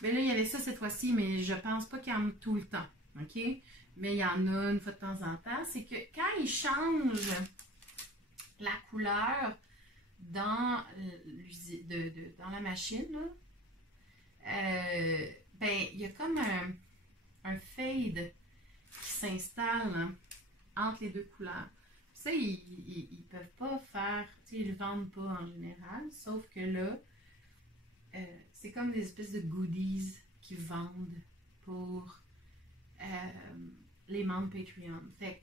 Ben là, il y avait ça cette fois-ci, mais je pense pas qu'il y en a tout le temps. OK? Mais il y en a une fois de temps en temps. C'est que quand ils changent la couleur dans la machine, là, ben, il y a comme un fade qui s'installe entre les deux couleurs. Ça, ils peuvent pas faire, tu sais, ils le vendent pas en général, sauf que là, c'est comme des espèces de goodies qu'ils vendent pour les membres Patreon. Fait que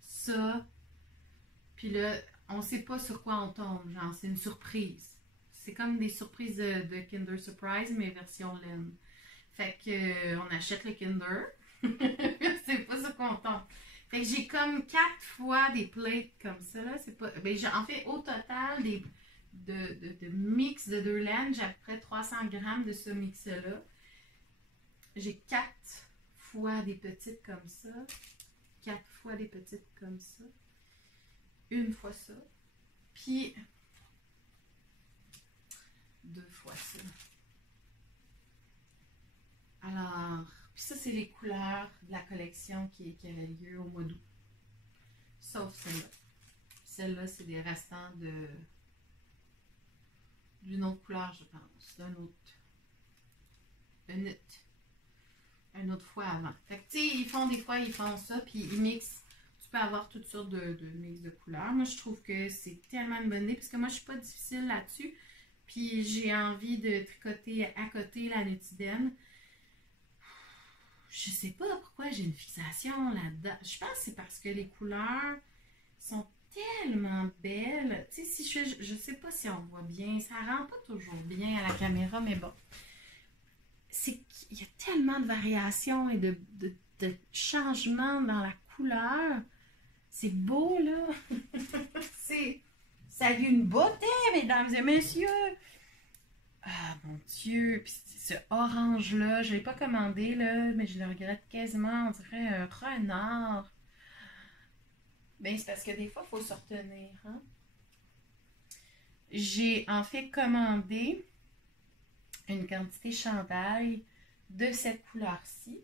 ça, puis là, on sait pas sur quoi on tombe, genre, c'est une surprise. C'est comme des surprises de Kinder Surprise, mais version laine. Fait que on achète le Kinder, c'est pas sur quoi on tombe. Fait que j'ai comme 4 fois des plates comme ça, là. C'est pas... Ben, en fait, au total, de mix de 2 laines, j'ai à peu près 300 grammes de ce mix-là. J'ai 4 fois des petites comme ça. 4 fois des petites comme ça. Une fois ça. Puis 2 fois ça. Alors... Puis ça, c'est les couleurs de la collection qui avait lieu au mois d'août. Sauf celle-là. Celle-là, c'est des restants d'une autre couleur, je pense. Une autre fois avant. Fait que, tu sais, des fois, ils font ça, puis ils mixent. Tu peux avoir toutes sortes de mix de couleurs. Moi, je trouve que c'est tellement une bonne idée, parce que moi, je suis pas difficile là-dessus. Puis j'ai envie de tricoter à côté la Nutidem. Je sais pas pourquoi j'ai une fixation là-dedans. Je pense que c'est parce que les couleurs sont tellement belles. Tu sais, si je sais pas si on voit bien. Ça rend pas toujours bien à la caméra, mais bon. C'est qu'il y a tellement de variations et de changements dans la couleur. C'est beau, là. Ça a eu une beauté, mesdames et messieurs. Ah, mon Dieu! Puis ce orange-là, je ne l'ai pas commandé, là, mais je le regrette quasiment. On dirait un renard. Ben, c'est parce que des fois, il faut se retenir. Hein? J'ai en fait commandé une quantité chandail de cette couleur-ci.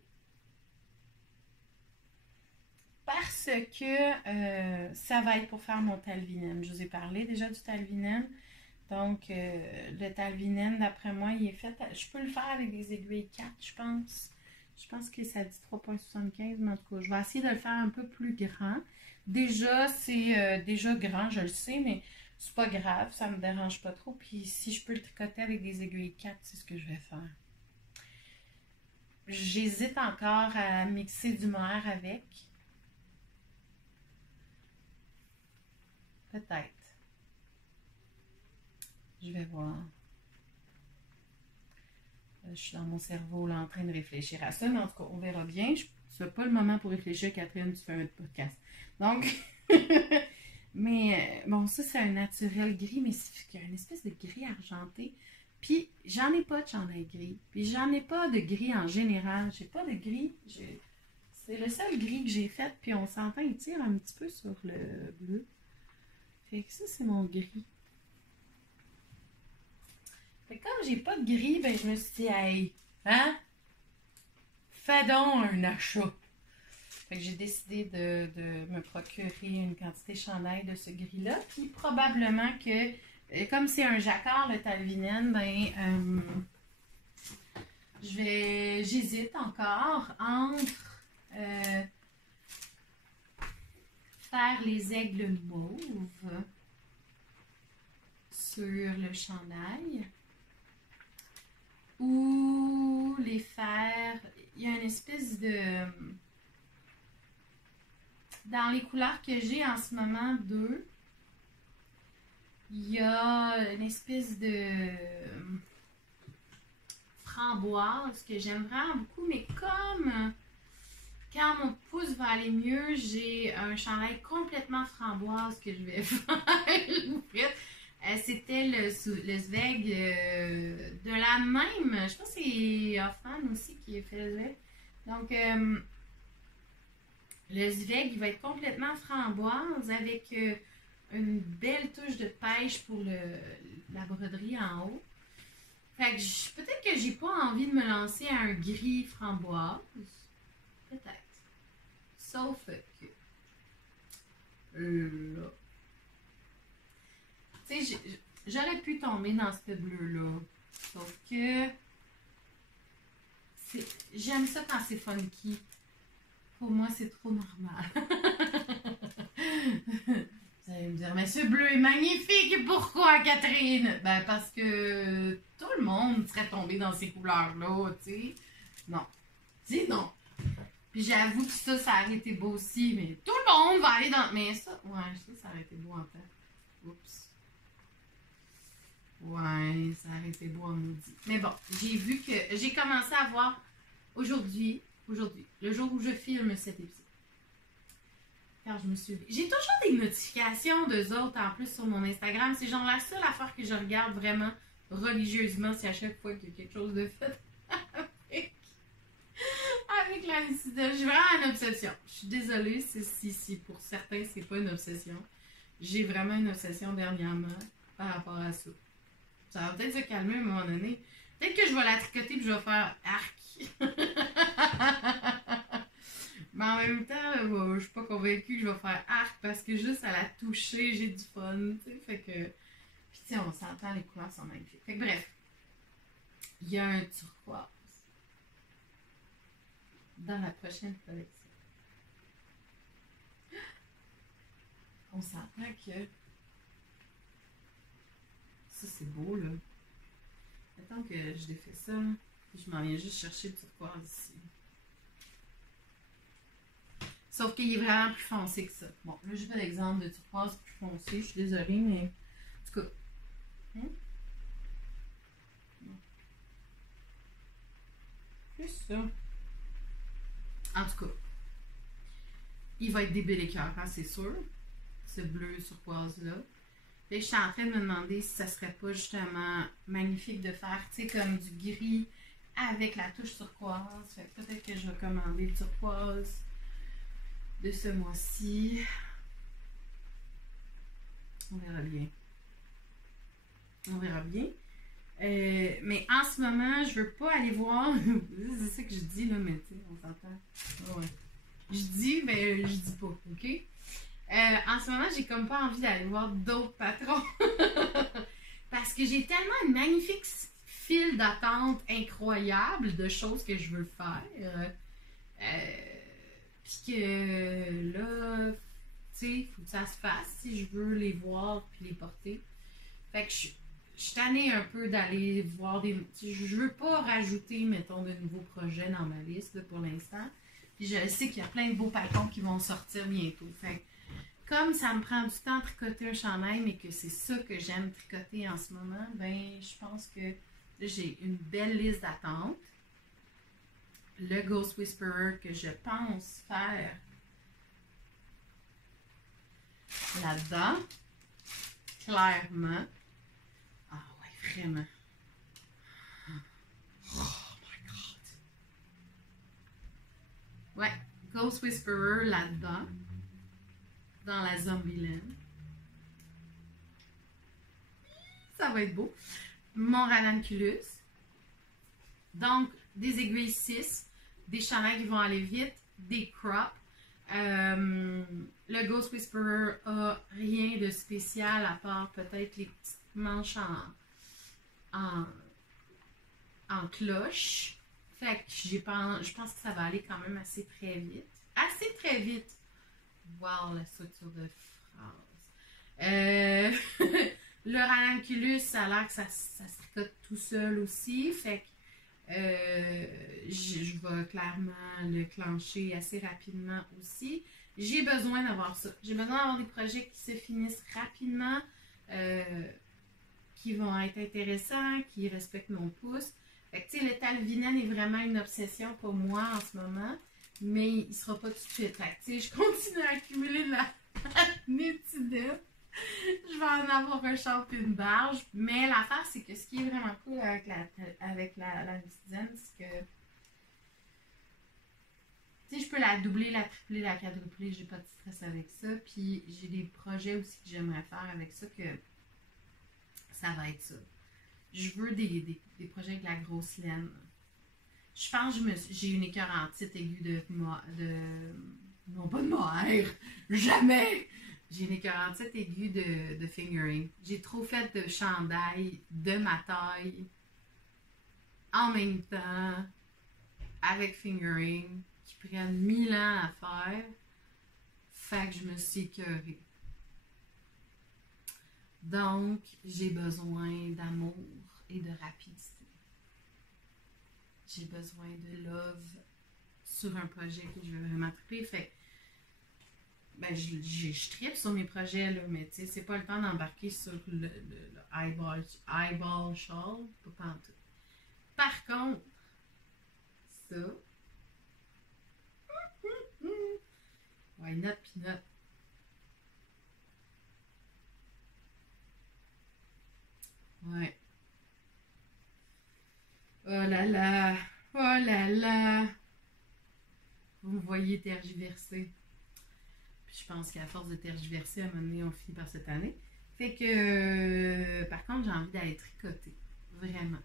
Parce que ça va être pour faire mon talvinem. Je vous ai parlé déjà du talvinem. Donc, le talvinem, d'après moi, il est fait... Je peux le faire avec des aiguilles 4, je pense. Je pense que ça dit 3,75, mais en tout cas, je vais essayer de le faire un peu plus grand. Déjà, c'est déjà grand, je le sais, mais c'est pas grave, ça me dérange pas trop. Puis, si je peux le tricoter avec des aiguilles 4, c'est ce que je vais faire. J'hésite encore à mixer du mohair avec. Peut-être. Je vais voir. Je suis dans mon cerveau là, en train de réfléchir à ça, mais en tout cas, on verra bien. Ce n'est pas le moment pour réfléchir, Catherine, tu fais un podcast. Donc, mais bon, ça, c'est un naturel gris, mais il y a une espèce de gris argenté. Puis, j'en ai pas de chandail gris. Puis, j'en ai pas de gris en général. J'ai pas de gris. C'est le seul gris que j'ai fait, puis on s'entend, il tire un petit peu sur le bleu. Fait que ça, c'est mon gris. Fait que comme j'ai pas de gris, ben je me suis dit, hey, hein? Fais donc un achat. Fait que j'ai décidé de me procurer une quantité de chandail de ce gris-là. Puis probablement que, comme c'est un jacquard, le Talvinen, ben, j'hésite encore entre faire les aigles mauves sur le chandail ou les faire. Il y a une espèce de. Dans les couleurs que j'ai en ce moment, deux, il y a une espèce de framboise que j'aime vraiment beaucoup, mais comme quand mon pouce va aller mieux, j'ai un chandail complètement framboise que je vais faire. C'était le Sveg de la même. Je pense que c'est Hoffman aussi qui a fait le Sveg. Donc, le Sveg, il va être complètement framboise avec une belle touche de pêche pour la broderie en haut. Fait que peut-être que j'ai pas envie de me lancer à un gris framboise. Peut-être. Sauf que là. Tu sais, j'aurais pu tomber dans ce bleu-là. Sauf que j'aime ça quand c'est funky. Pour moi, c'est trop normal. Vous allez me dire, mais ce bleu est magnifique. Pourquoi, Catherine? Ben, parce que tout le monde serait tombé dans ces couleurs-là, tu sais. Non. Dis non. Puis j'avoue que ça aurait été beau aussi, mais tout le monde va aller dans. Mais ça, ouais, ça aurait été beau en fait. Oups. Ouais, ça aurait été beau en maudit. Mais bon, j'ai vu que j'ai commencé à voir aujourd'hui, le jour où je filme cet épisode. Car je me suis. J'ai toujours des notifications d'eux autres en plus sur mon Instagram. C'est genre la seule affaire que je regarde vraiment religieusement, c'est à chaque fois qu'il y a quelque chose de fait avec la Lucidol. J'ai vraiment une obsession. Je suis désolée si pour certains c'est pas une obsession. J'ai vraiment une obsession dernièrement par rapport à ça. Ça va peut-être se calmer à un moment donné. Peut-être que je vais la tricoter et je vais faire arc. Mais en même temps, je suis pas convaincue que je vais faire arc parce que juste à la toucher, j'ai du fun. T'sais, fait que. Puis tu sais, on s'entend, les couleurs sont magnifiques. Fait que bref. Il y a un turquoise dans la prochaine collection. On s'entend que. Ça, c'est beau, là. Attends que je défais ça, là. Puis je m'en viens juste chercher le turquoise ici. Sauf qu'il est vraiment plus foncé que ça. Bon, là, j'ai pas d'exemple de turquoise plus foncé. Je suis désolée, mais... En tout cas... C'est ça. En tout cas, il va être des belles écœurs, hein, c'est sûr. Ce bleu turquoise-là. Là, je suis en train de me demander si ça serait pas justement magnifique de faire, tu sais, comme du gris avec la touche turquoise. Fait que peut-être que je vais commander le turquoise de ce mois-ci. On verra bien. On verra bien. Mais en ce moment, je veux pas aller voir. C'est ça que je dis, là, mais tu sais, on s'entend. Ouais. Je dis, mais je dis pas, OK? En ce moment, j'ai comme pas envie d'aller voir d'autres patrons. Parce que j'ai tellement une magnifique file d'attente incroyable de choses que je veux faire. Puis que là, tu sais, il faut que ça se fasse si je veux les voir puis les porter. Fait que je suis tannée un peu d'aller voir des. Je veux pas rajouter, mettons, de nouveaux projets dans ma liste là, pour l'instant. Puis je sais qu'il y a plein de beaux patrons qui vont sortir bientôt. Fait comme ça me prend du temps à tricoter un chandail, mais que c'est ça que j'aime tricoter en ce moment, ben je pense que j'ai une belle liste d'attente. Le Ghost Whisperer que je pense faire là-dedans, clairement. Ah ouais, vraiment. Oh my God. Ouais, Ghost Whisperer là-dedans, dans la Zombieland. Ça va être beau. Mon ranunculus. Donc, des aiguilles 6, des chandails qui vont aller vite, des crops. Le Ghost Whisperer a rien de spécial à part peut-être les petites manches en cloche. Fait que je pense que ça va aller quand même assez très vite. Assez très vite. Wow, la structure de phrase. Le ranunculus, ça a l'air que ça se tricote tout seul aussi. Fait que je vais clairement le clencher assez rapidement aussi. J'ai besoin d'avoir ça. J'ai besoin d'avoir des projets qui se finissent rapidement, qui vont être intéressants, qui respectent mon pouce. Fait que, tu sais, le Talvinen est vraiment une obsession pour moi en ce moment, mais il ne sera pas tout de suite. Fait que, tu sais, je continue à accumuler de la nutidette. Je vais en avoir un champ et une barge. Mais l'affaire, c'est que ce qui est vraiment cool avec la nutidette, c'est que tu sais, je peux la doubler, la tripler, la quadrupler, j'ai pas de stress avec ça. Puis j'ai des projets aussi que j'aimerais faire avec ça, que ça va être ça. Je veux des projets avec la grosse laine. Je pense que j'ai une écœurantite aiguë non pas de mohair, jamais! J'ai une écœurantite aiguë de fingering. J'ai trop fait de chandail de ma taille en même temps avec fingering qui prennent 1000 ans à faire. Fait que je me suis écœurée. Donc, j'ai besoin d'amour et de rapidité. J'ai besoin de love sur un projet que je veux vraiment triper. Fait ben, je tripe sur mes projets, là, mais tu sais, c'est pas le temps d'embarquer sur le eyeball shawl, pas en tout. Par contre, ça, why not peanut? Ouais. Oh là là, oh là là. Vous me voyez tergiverser. Puis je pense qu'à force de tergiverser, à un moment donné, on finit par cette année. Fait que, par contre, j'ai envie d'aller tricoter. Vraiment.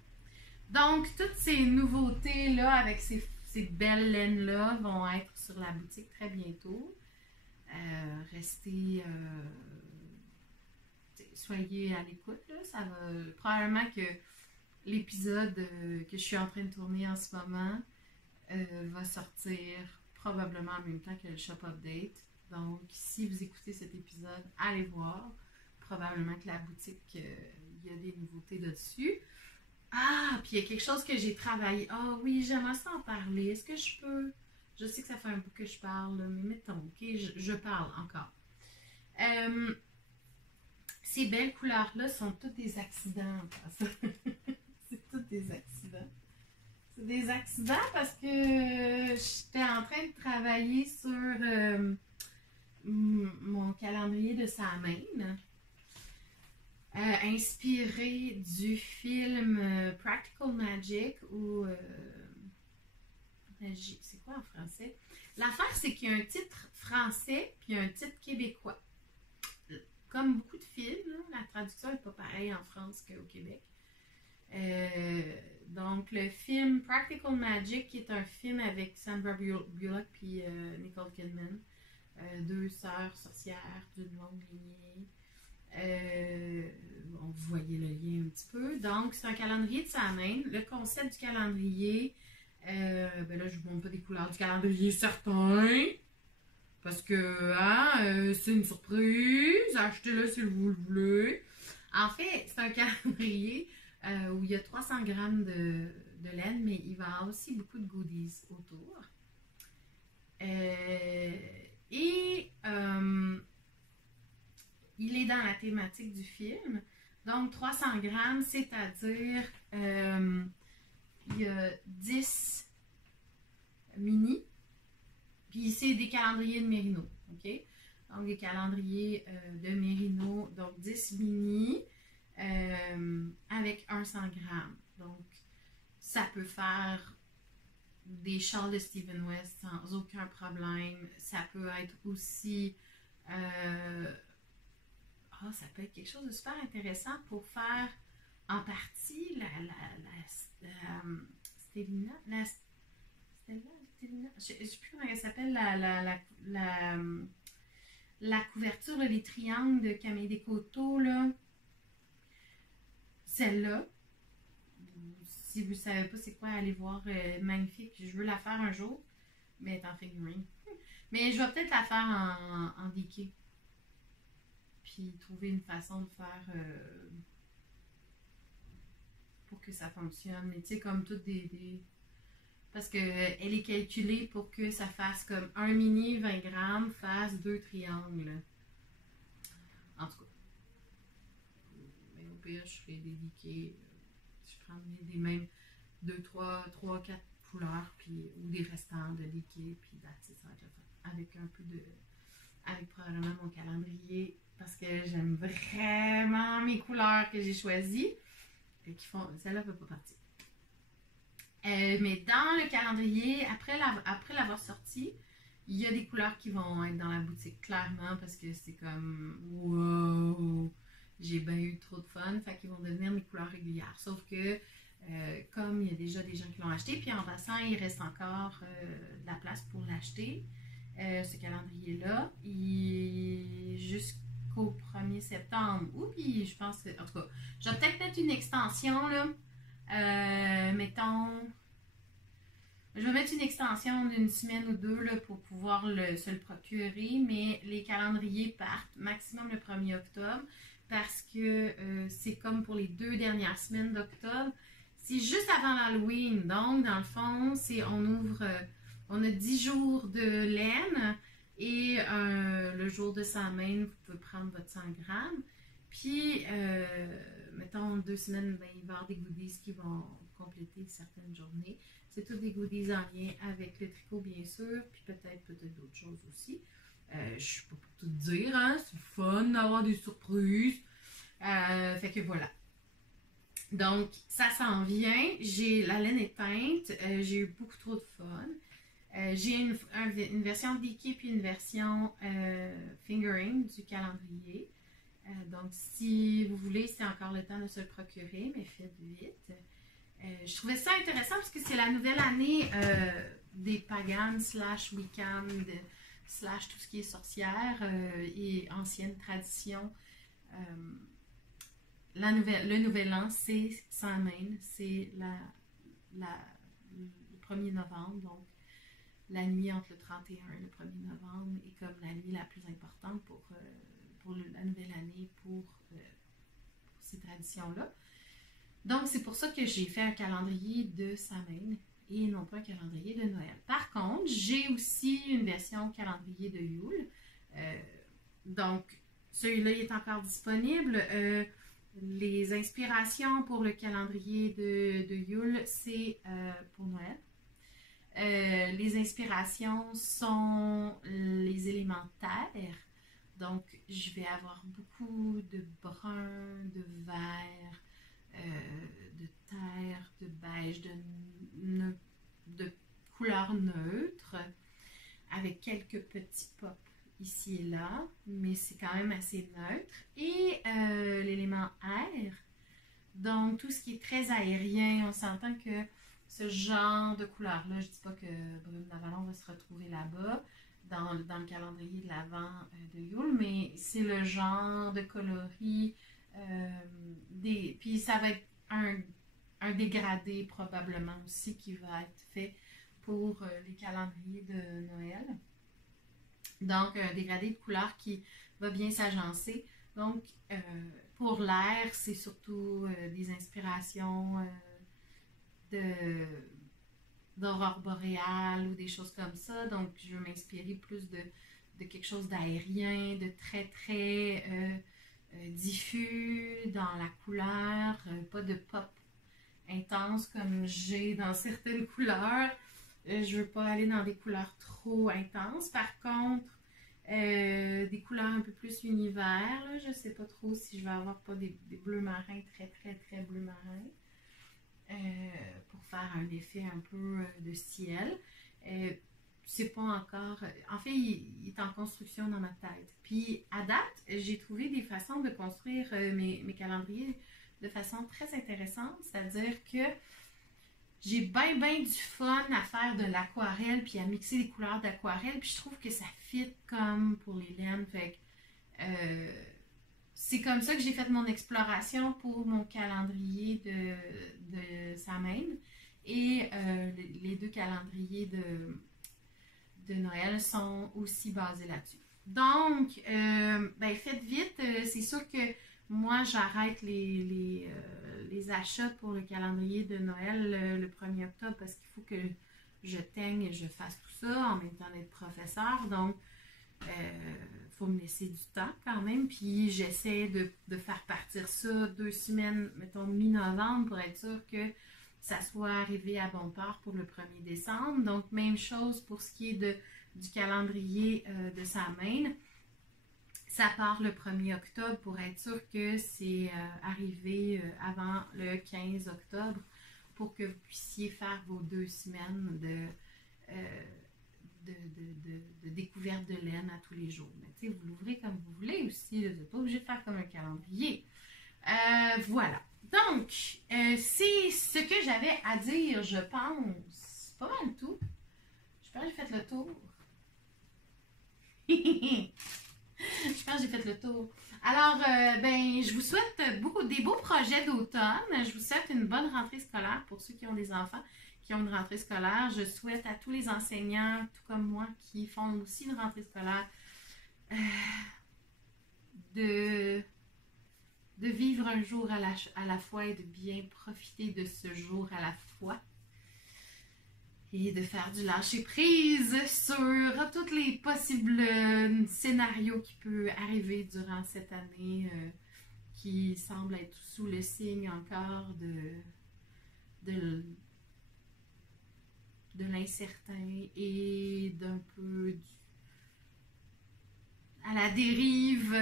Donc, toutes ces nouveautés-là, avec ces belles laines-là, vont être sur la boutique très bientôt. Restez... soyez à l'écoute, là. Ça va... Probablement que l'épisode que je suis en train de tourner en ce moment va sortir probablement en même temps que le Shop Update. Donc, si vous écoutez cet épisode, allez voir. Probablement que la boutique, il y a des nouveautés dessus. Ah, puis il y a quelque chose que j'ai travaillé. Ah oui, j'aimerais ça en parler. Est-ce que je peux? Je sais que ça fait un peu que je parle, mais mettons, ok, je parle encore. Ces belles couleurs-là sont toutes des accidents. C'est tous des accidents. C'est des accidents parce que j'étais en train de travailler sur mon calendrier de Samhain. Inspiré du film Practical Magic ou c'est quoi en français? L'affaire, c'est qu'il y a un titre français puis un titre québécois. Comme beaucoup de films, là, la traduction n'est pas pareille en France qu'au Québec. Donc, le film Practical Magic, qui est un film avec Sandra Bullock puis Nicole Kidman, deux sœurs sorcières d'une longue lignée. Bon, vous voyez le lien un petit peu. Donc, c'est un calendrier de Samhain. Le concept du calendrier, ben là, je vous montre pas des couleurs du calendrier certains. Parce que, c'est une surprise. Achetez-le si vous le voulez. En fait, c'est un calendrier où il y a 300 grammes de laine, mais il va y avoir aussi beaucoup de goodies autour. il est dans la thématique du film. Donc, 300 grammes, c'est-à-dire, il y a 10 mini, puis c'est des calendriers de Mérino, OK? Donc, des calendriers de Mérino, donc 10 mini avec un 100 grammes. Donc, ça peut faire des châles de Stephen West sans aucun problème. Ça peut être aussi... ça peut être quelque chose de super intéressant pour faire en partie Stevina, je ne sais plus comment elle s'appelle, la couverture, là, les triangles de Camille Descoteaux, là. Celle-là, si vous ne savez pas c'est quoi, allez voir, magnifique. Je veux la faire un jour, mais elle est en figurine. Mais je vais peut-être la faire en déqué. Puis trouver une façon de faire pour que ça fonctionne. Mais tu sais, comme toutes parce qu'elle est calculée pour que ça fasse comme un mini 20 grammes fasse 2 triangles. En tout cas. Mais au pire, je fais des liquets. Je prends des mêmes 2, 3, 4 couleurs, puis, ou des restants de liquets, puis ça va être le fun. Avec un peu de... Avec probablement mon calendrier, parce que j'aime vraiment mes couleurs que j'ai choisies. Et qui font... Celle-là ne peut pas partir. Mais dans le calendrier, après l'avoir sorti, il y a des couleurs qui vont être dans la boutique, clairement, parce que c'est comme wow, j'ai bien eu trop de fun, fait qu'ils vont devenir mes couleurs régulières. Sauf que, comme il y a déjà des gens qui l'ont acheté, puis en passant, il reste encore de la place pour l'acheter, ce calendrier-là, jusqu'au 1er septembre. Ou puis, je pense, en tout cas, je vais peut-être mettre une extension, là. Mettons, je vais mettre une extension d'une semaine ou deux là, pour pouvoir se le procurer, mais les calendriers partent maximum le 1er octobre parce que c'est comme pour les 2 dernières semaines d'octobre. C'est juste avant l'Halloween, donc dans le fond, on a 10 jours de laine et le jour de Samhain, vous pouvez prendre votre 100 grammes. Puis, mettons, 2 semaines, ben, il va y avoir des goodies qui vont compléter certaines journées. C'est tous des goodies en lien avec le tricot, bien sûr, puis peut-être d'autres choses aussi. Je ne suis pas pour tout dire, hein? C'est fun d'avoir des surprises. Fait que voilà. Donc, ça s'en vient. La laine est teinte. J'ai eu beaucoup trop de fun. J'ai une version Vicky puis une version fingering du calendrier. Donc, si vous voulez, c'est encore le temps de se le procurer, mais faites vite. Je trouvais ça intéressant parce que c'est la nouvelle année des pagans / week-end / tout ce qui est sorcière et ancienne tradition. Le nouvel an, c'est Samhain, c'est le 1er novembre, donc la nuit entre le 31 et le 1er novembre est comme la nuit la plus importante pour la nouvelle année, pour ces traditions-là. Donc, c'est pour ça que j'ai fait un calendrier de Samhain et non pas un calendrier de Noël. Par contre, j'ai aussi une version calendrier de Yule. Donc, celui-là il est encore disponible. Les inspirations pour le calendrier de Yule, c'est pour Noël. Les inspirations sont les éléments terre. Donc, je vais avoir beaucoup de brun, de vert, de terre, de beige, de couleurs neutres, avec quelques petits pops ici et là, mais c'est quand même assez neutre. Et l'élément air, donc tout ce qui est très aérien, on s'entend que ce genre de couleur-là, je ne dis pas que Brume d'Avalon va se retrouver là-bas, dans le calendrier de l'Avent de Yule, mais c'est le genre de coloris, puis ça va être un dégradé probablement aussi qui va être fait pour les calendriers de Noël. Donc, un dégradé de couleurs qui va bien s'agencer. Donc, pour l'air, c'est surtout des inspirations d'aurore boréale ou des choses comme ça. Donc, je vais m'inspirer plus de quelque chose d'aérien, de très, très diffus dans la couleur, pas de pop intense comme j'ai dans certaines couleurs. Je veux pas aller dans des couleurs trop intenses. Par contre, des couleurs un peu plus univers, là, je sais pas trop si je vais avoir pas des bleus marins très, très, très bleus marins. Pour faire un effet un peu de ciel. C'est pas encore... En fait, il est en construction dans ma tête. Puis, à date, j'ai trouvé des façons de construire mes calendriers de façon très intéressante. C'est-à-dire que j'ai bien, bien du fun à faire de l'aquarelle puis à mixer les couleurs d'aquarelle. Puis, je trouve que ça fit comme pour les laines. Fait que... c'est comme ça que j'ai fait mon exploration pour mon calendrier de Samhain. Et les deux calendriers de Noël sont aussi basés là-dessus. Donc, ben, faites vite. C'est sûr que moi, j'arrête les achats pour le calendrier de Noël le 1er octobre parce qu'il faut que je teigne et je fasse tout ça en même temps d'être professeur. Donc, faut me laisser du temps quand même. Puis j'essaie de faire partir ça 2 semaines, mettons mi-novembre, pour être sûr que ça soit arrivé à bon port pour le 1er décembre. Donc, même chose pour ce qui est du calendrier de Samhain. Ça part le 1er octobre pour être sûr que c'est arrivé avant le 15 octobre pour que vous puissiez faire vos 2 semaines de découverte de laine à tous les jours. Mais vous l'ouvrez comme vous voulez aussi. Vous n'êtes pas obligé de faire comme un calendrier. Voilà. Donc, c'est ce que j'avais à dire, je pense. Pas mal tout. Je pense que j'ai fait le tour. Je pense que j'ai fait le tour. Alors, ben, je vous souhaite des beaux projets d'automne. Je vous souhaite une bonne rentrée scolaire pour ceux qui ont des enfants qui ont une rentrée scolaire. Je souhaite à tous les enseignants, tout comme moi, qui font aussi une rentrée scolaire, de vivre un jour à la fois et de bien profiter de ce jour à la fois. Et de faire du lâcher-prise sur tous les possibles scénarios qui peuvent arriver durant cette année qui semble être sous le signe encore de l'incertain et d'un peu à la dérive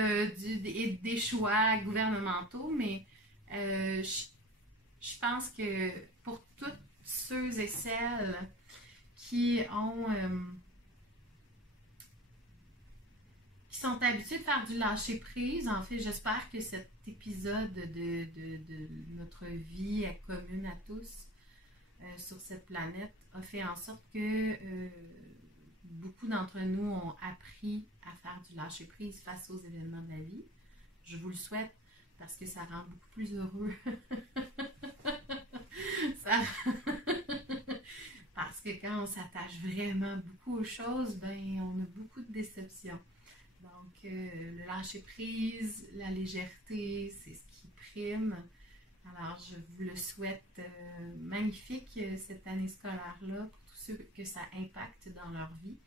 des choix gouvernementaux, mais je pense que pour toutes ceux et celles qui sont habitués de faire du lâcher-prise, en fait, j'espère que cet épisode de notre vie commune à tous sur cette planète a fait en sorte que beaucoup d'entre nous ont appris à faire du lâcher-prise face aux événements de la vie. Je vous le souhaite parce que ça rend beaucoup plus heureux. Parce que quand on s'attache vraiment beaucoup aux choses, ben on a beaucoup de déceptions. Donc, le lâcher-prise, la légèreté, c'est ce qui prime. Alors, je vous le souhaite magnifique cette année scolaire-là pour tous ceux que ça impacte dans leur vie.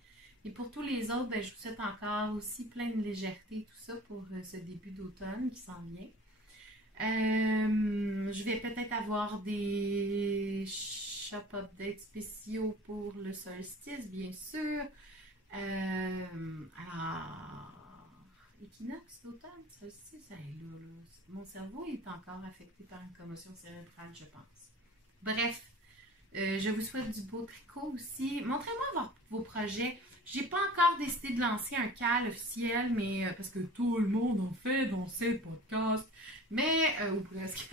Et pour tous les autres, ben, je vous souhaite encore aussi plein de légèreté et tout ça pour ce début d'automne qui s'en vient. Je vais peut-être avoir des shop updates spéciaux pour le solstice, bien sûr. Alors, équinoxe d'automne, solstice, là. Mon cerveau est encore affecté par une commotion cérébrale, je pense. Bref, je vous souhaite du beau tricot aussi. Montrez-moi vos projets. J'ai pas encore décidé de lancer un cal officiel, mais parce que tout le monde en fait dans ces podcasts, mais ou presque.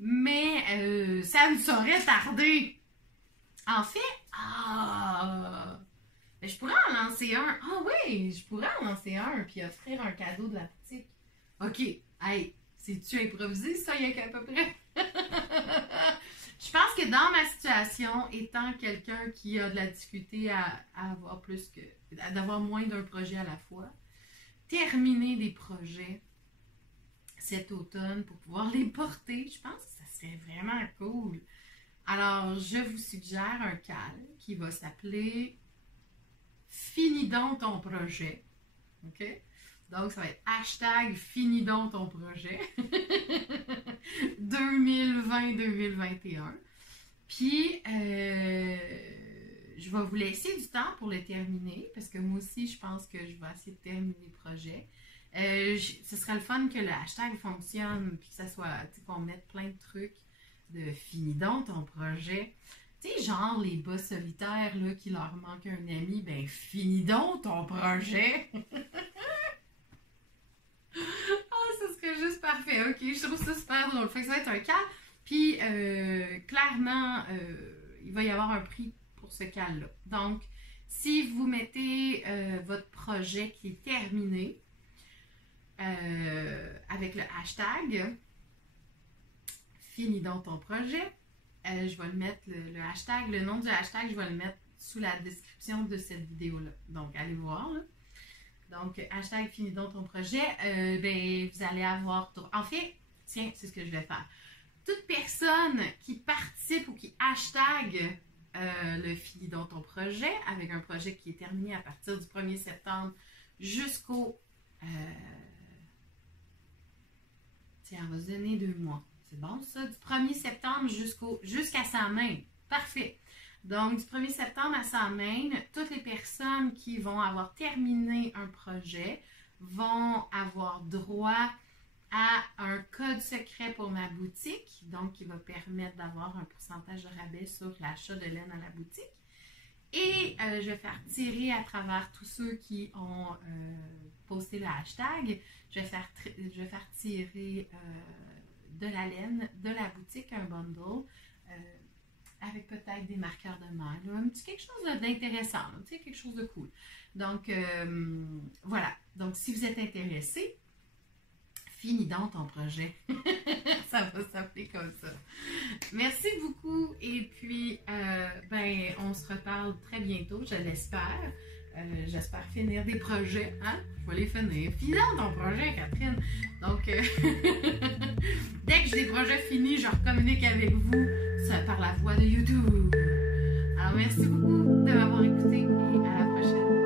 Mais ça ne saurait tarder. En fait, ben, je pourrais en lancer un. Ah oui, je pourrais en lancer un puis offrir un cadeau de la boutique. Ok, hey, c'est-tu improvisé ça, il y a qu'à peu près? Je pense que dans ma situation, étant quelqu'un qui a de la difficulté à avoir d'avoir moins d'un projet à la fois, terminer des projets cet automne pour pouvoir les porter, je pense que ça serait vraiment cool. Alors, je vous suggère un cal qui va s'appeler finis donc ton projet. OK? Donc, ça va être hashtag finis donc ton projet 2020-2021. Puis, je vais vous laisser du temps pour le terminer parce que moi aussi, je pense que je vais essayer de terminer le projet. Ce serait le fun que le hashtag fonctionne puis que ça soit, qu'on mette plein de trucs de finis donc ton projet. Tu sais, genre les bas solitaires là, qui leur manque un ami, ben finis donc ton projet. Ça serait juste parfait. Ok, je trouve ça super drôle. Fait que ça va être un cas. Puis, clairement, il va y avoir un prix pour ce cas-là. Donc, si vous mettez votre projet qui est terminé avec le hashtag finis donc ton projet, je vais le mettre, le hashtag, le nom du hashtag, je vais le mettre sous la description de cette vidéo-là. Donc, allez voir. Là. Donc, hashtag finis donc ton projet. Ben, vous allez avoir... En fait, tiens, c'est ce que je vais faire. Toute personne qui participe ou qui hashtag le finis donc ton projet, avec un projet qui est terminé à partir du 1er septembre jusqu'au... tiens, on va se donner 2 mois. C'est bon ça? Du 1er septembre jusqu'à sa main. Parfait. Donc, du 1er septembre à sa main, toutes les personnes qui vont avoir terminé un projet vont avoir droit à un code secret pour ma boutique, donc qui va permettre d'avoir un pourcentage de rabais sur l'achat de laine à la boutique. Et je vais faire tirer à travers tous ceux qui ont posté le hashtag, je vais faire tirer de la laine de la boutique, un bundle, avec peut-être des marqueurs de main, un petit quelque chose d'intéressant, quelque chose de cool. Donc, voilà. Donc, si vous êtes intéressé, finis donc ton projet. Ça va s'appeler comme ça. Merci beaucoup. Et puis, ben, on se reparle très bientôt, je l'espère. J'espère finir des projets. Hein? Je vais les finir. Finis donc ton projet, Catherine. Donc, dès que j'ai des projets finis, je recommunique avec vous par la voie de YouTube. Alors, merci beaucoup de m'avoir écouté et à la prochaine.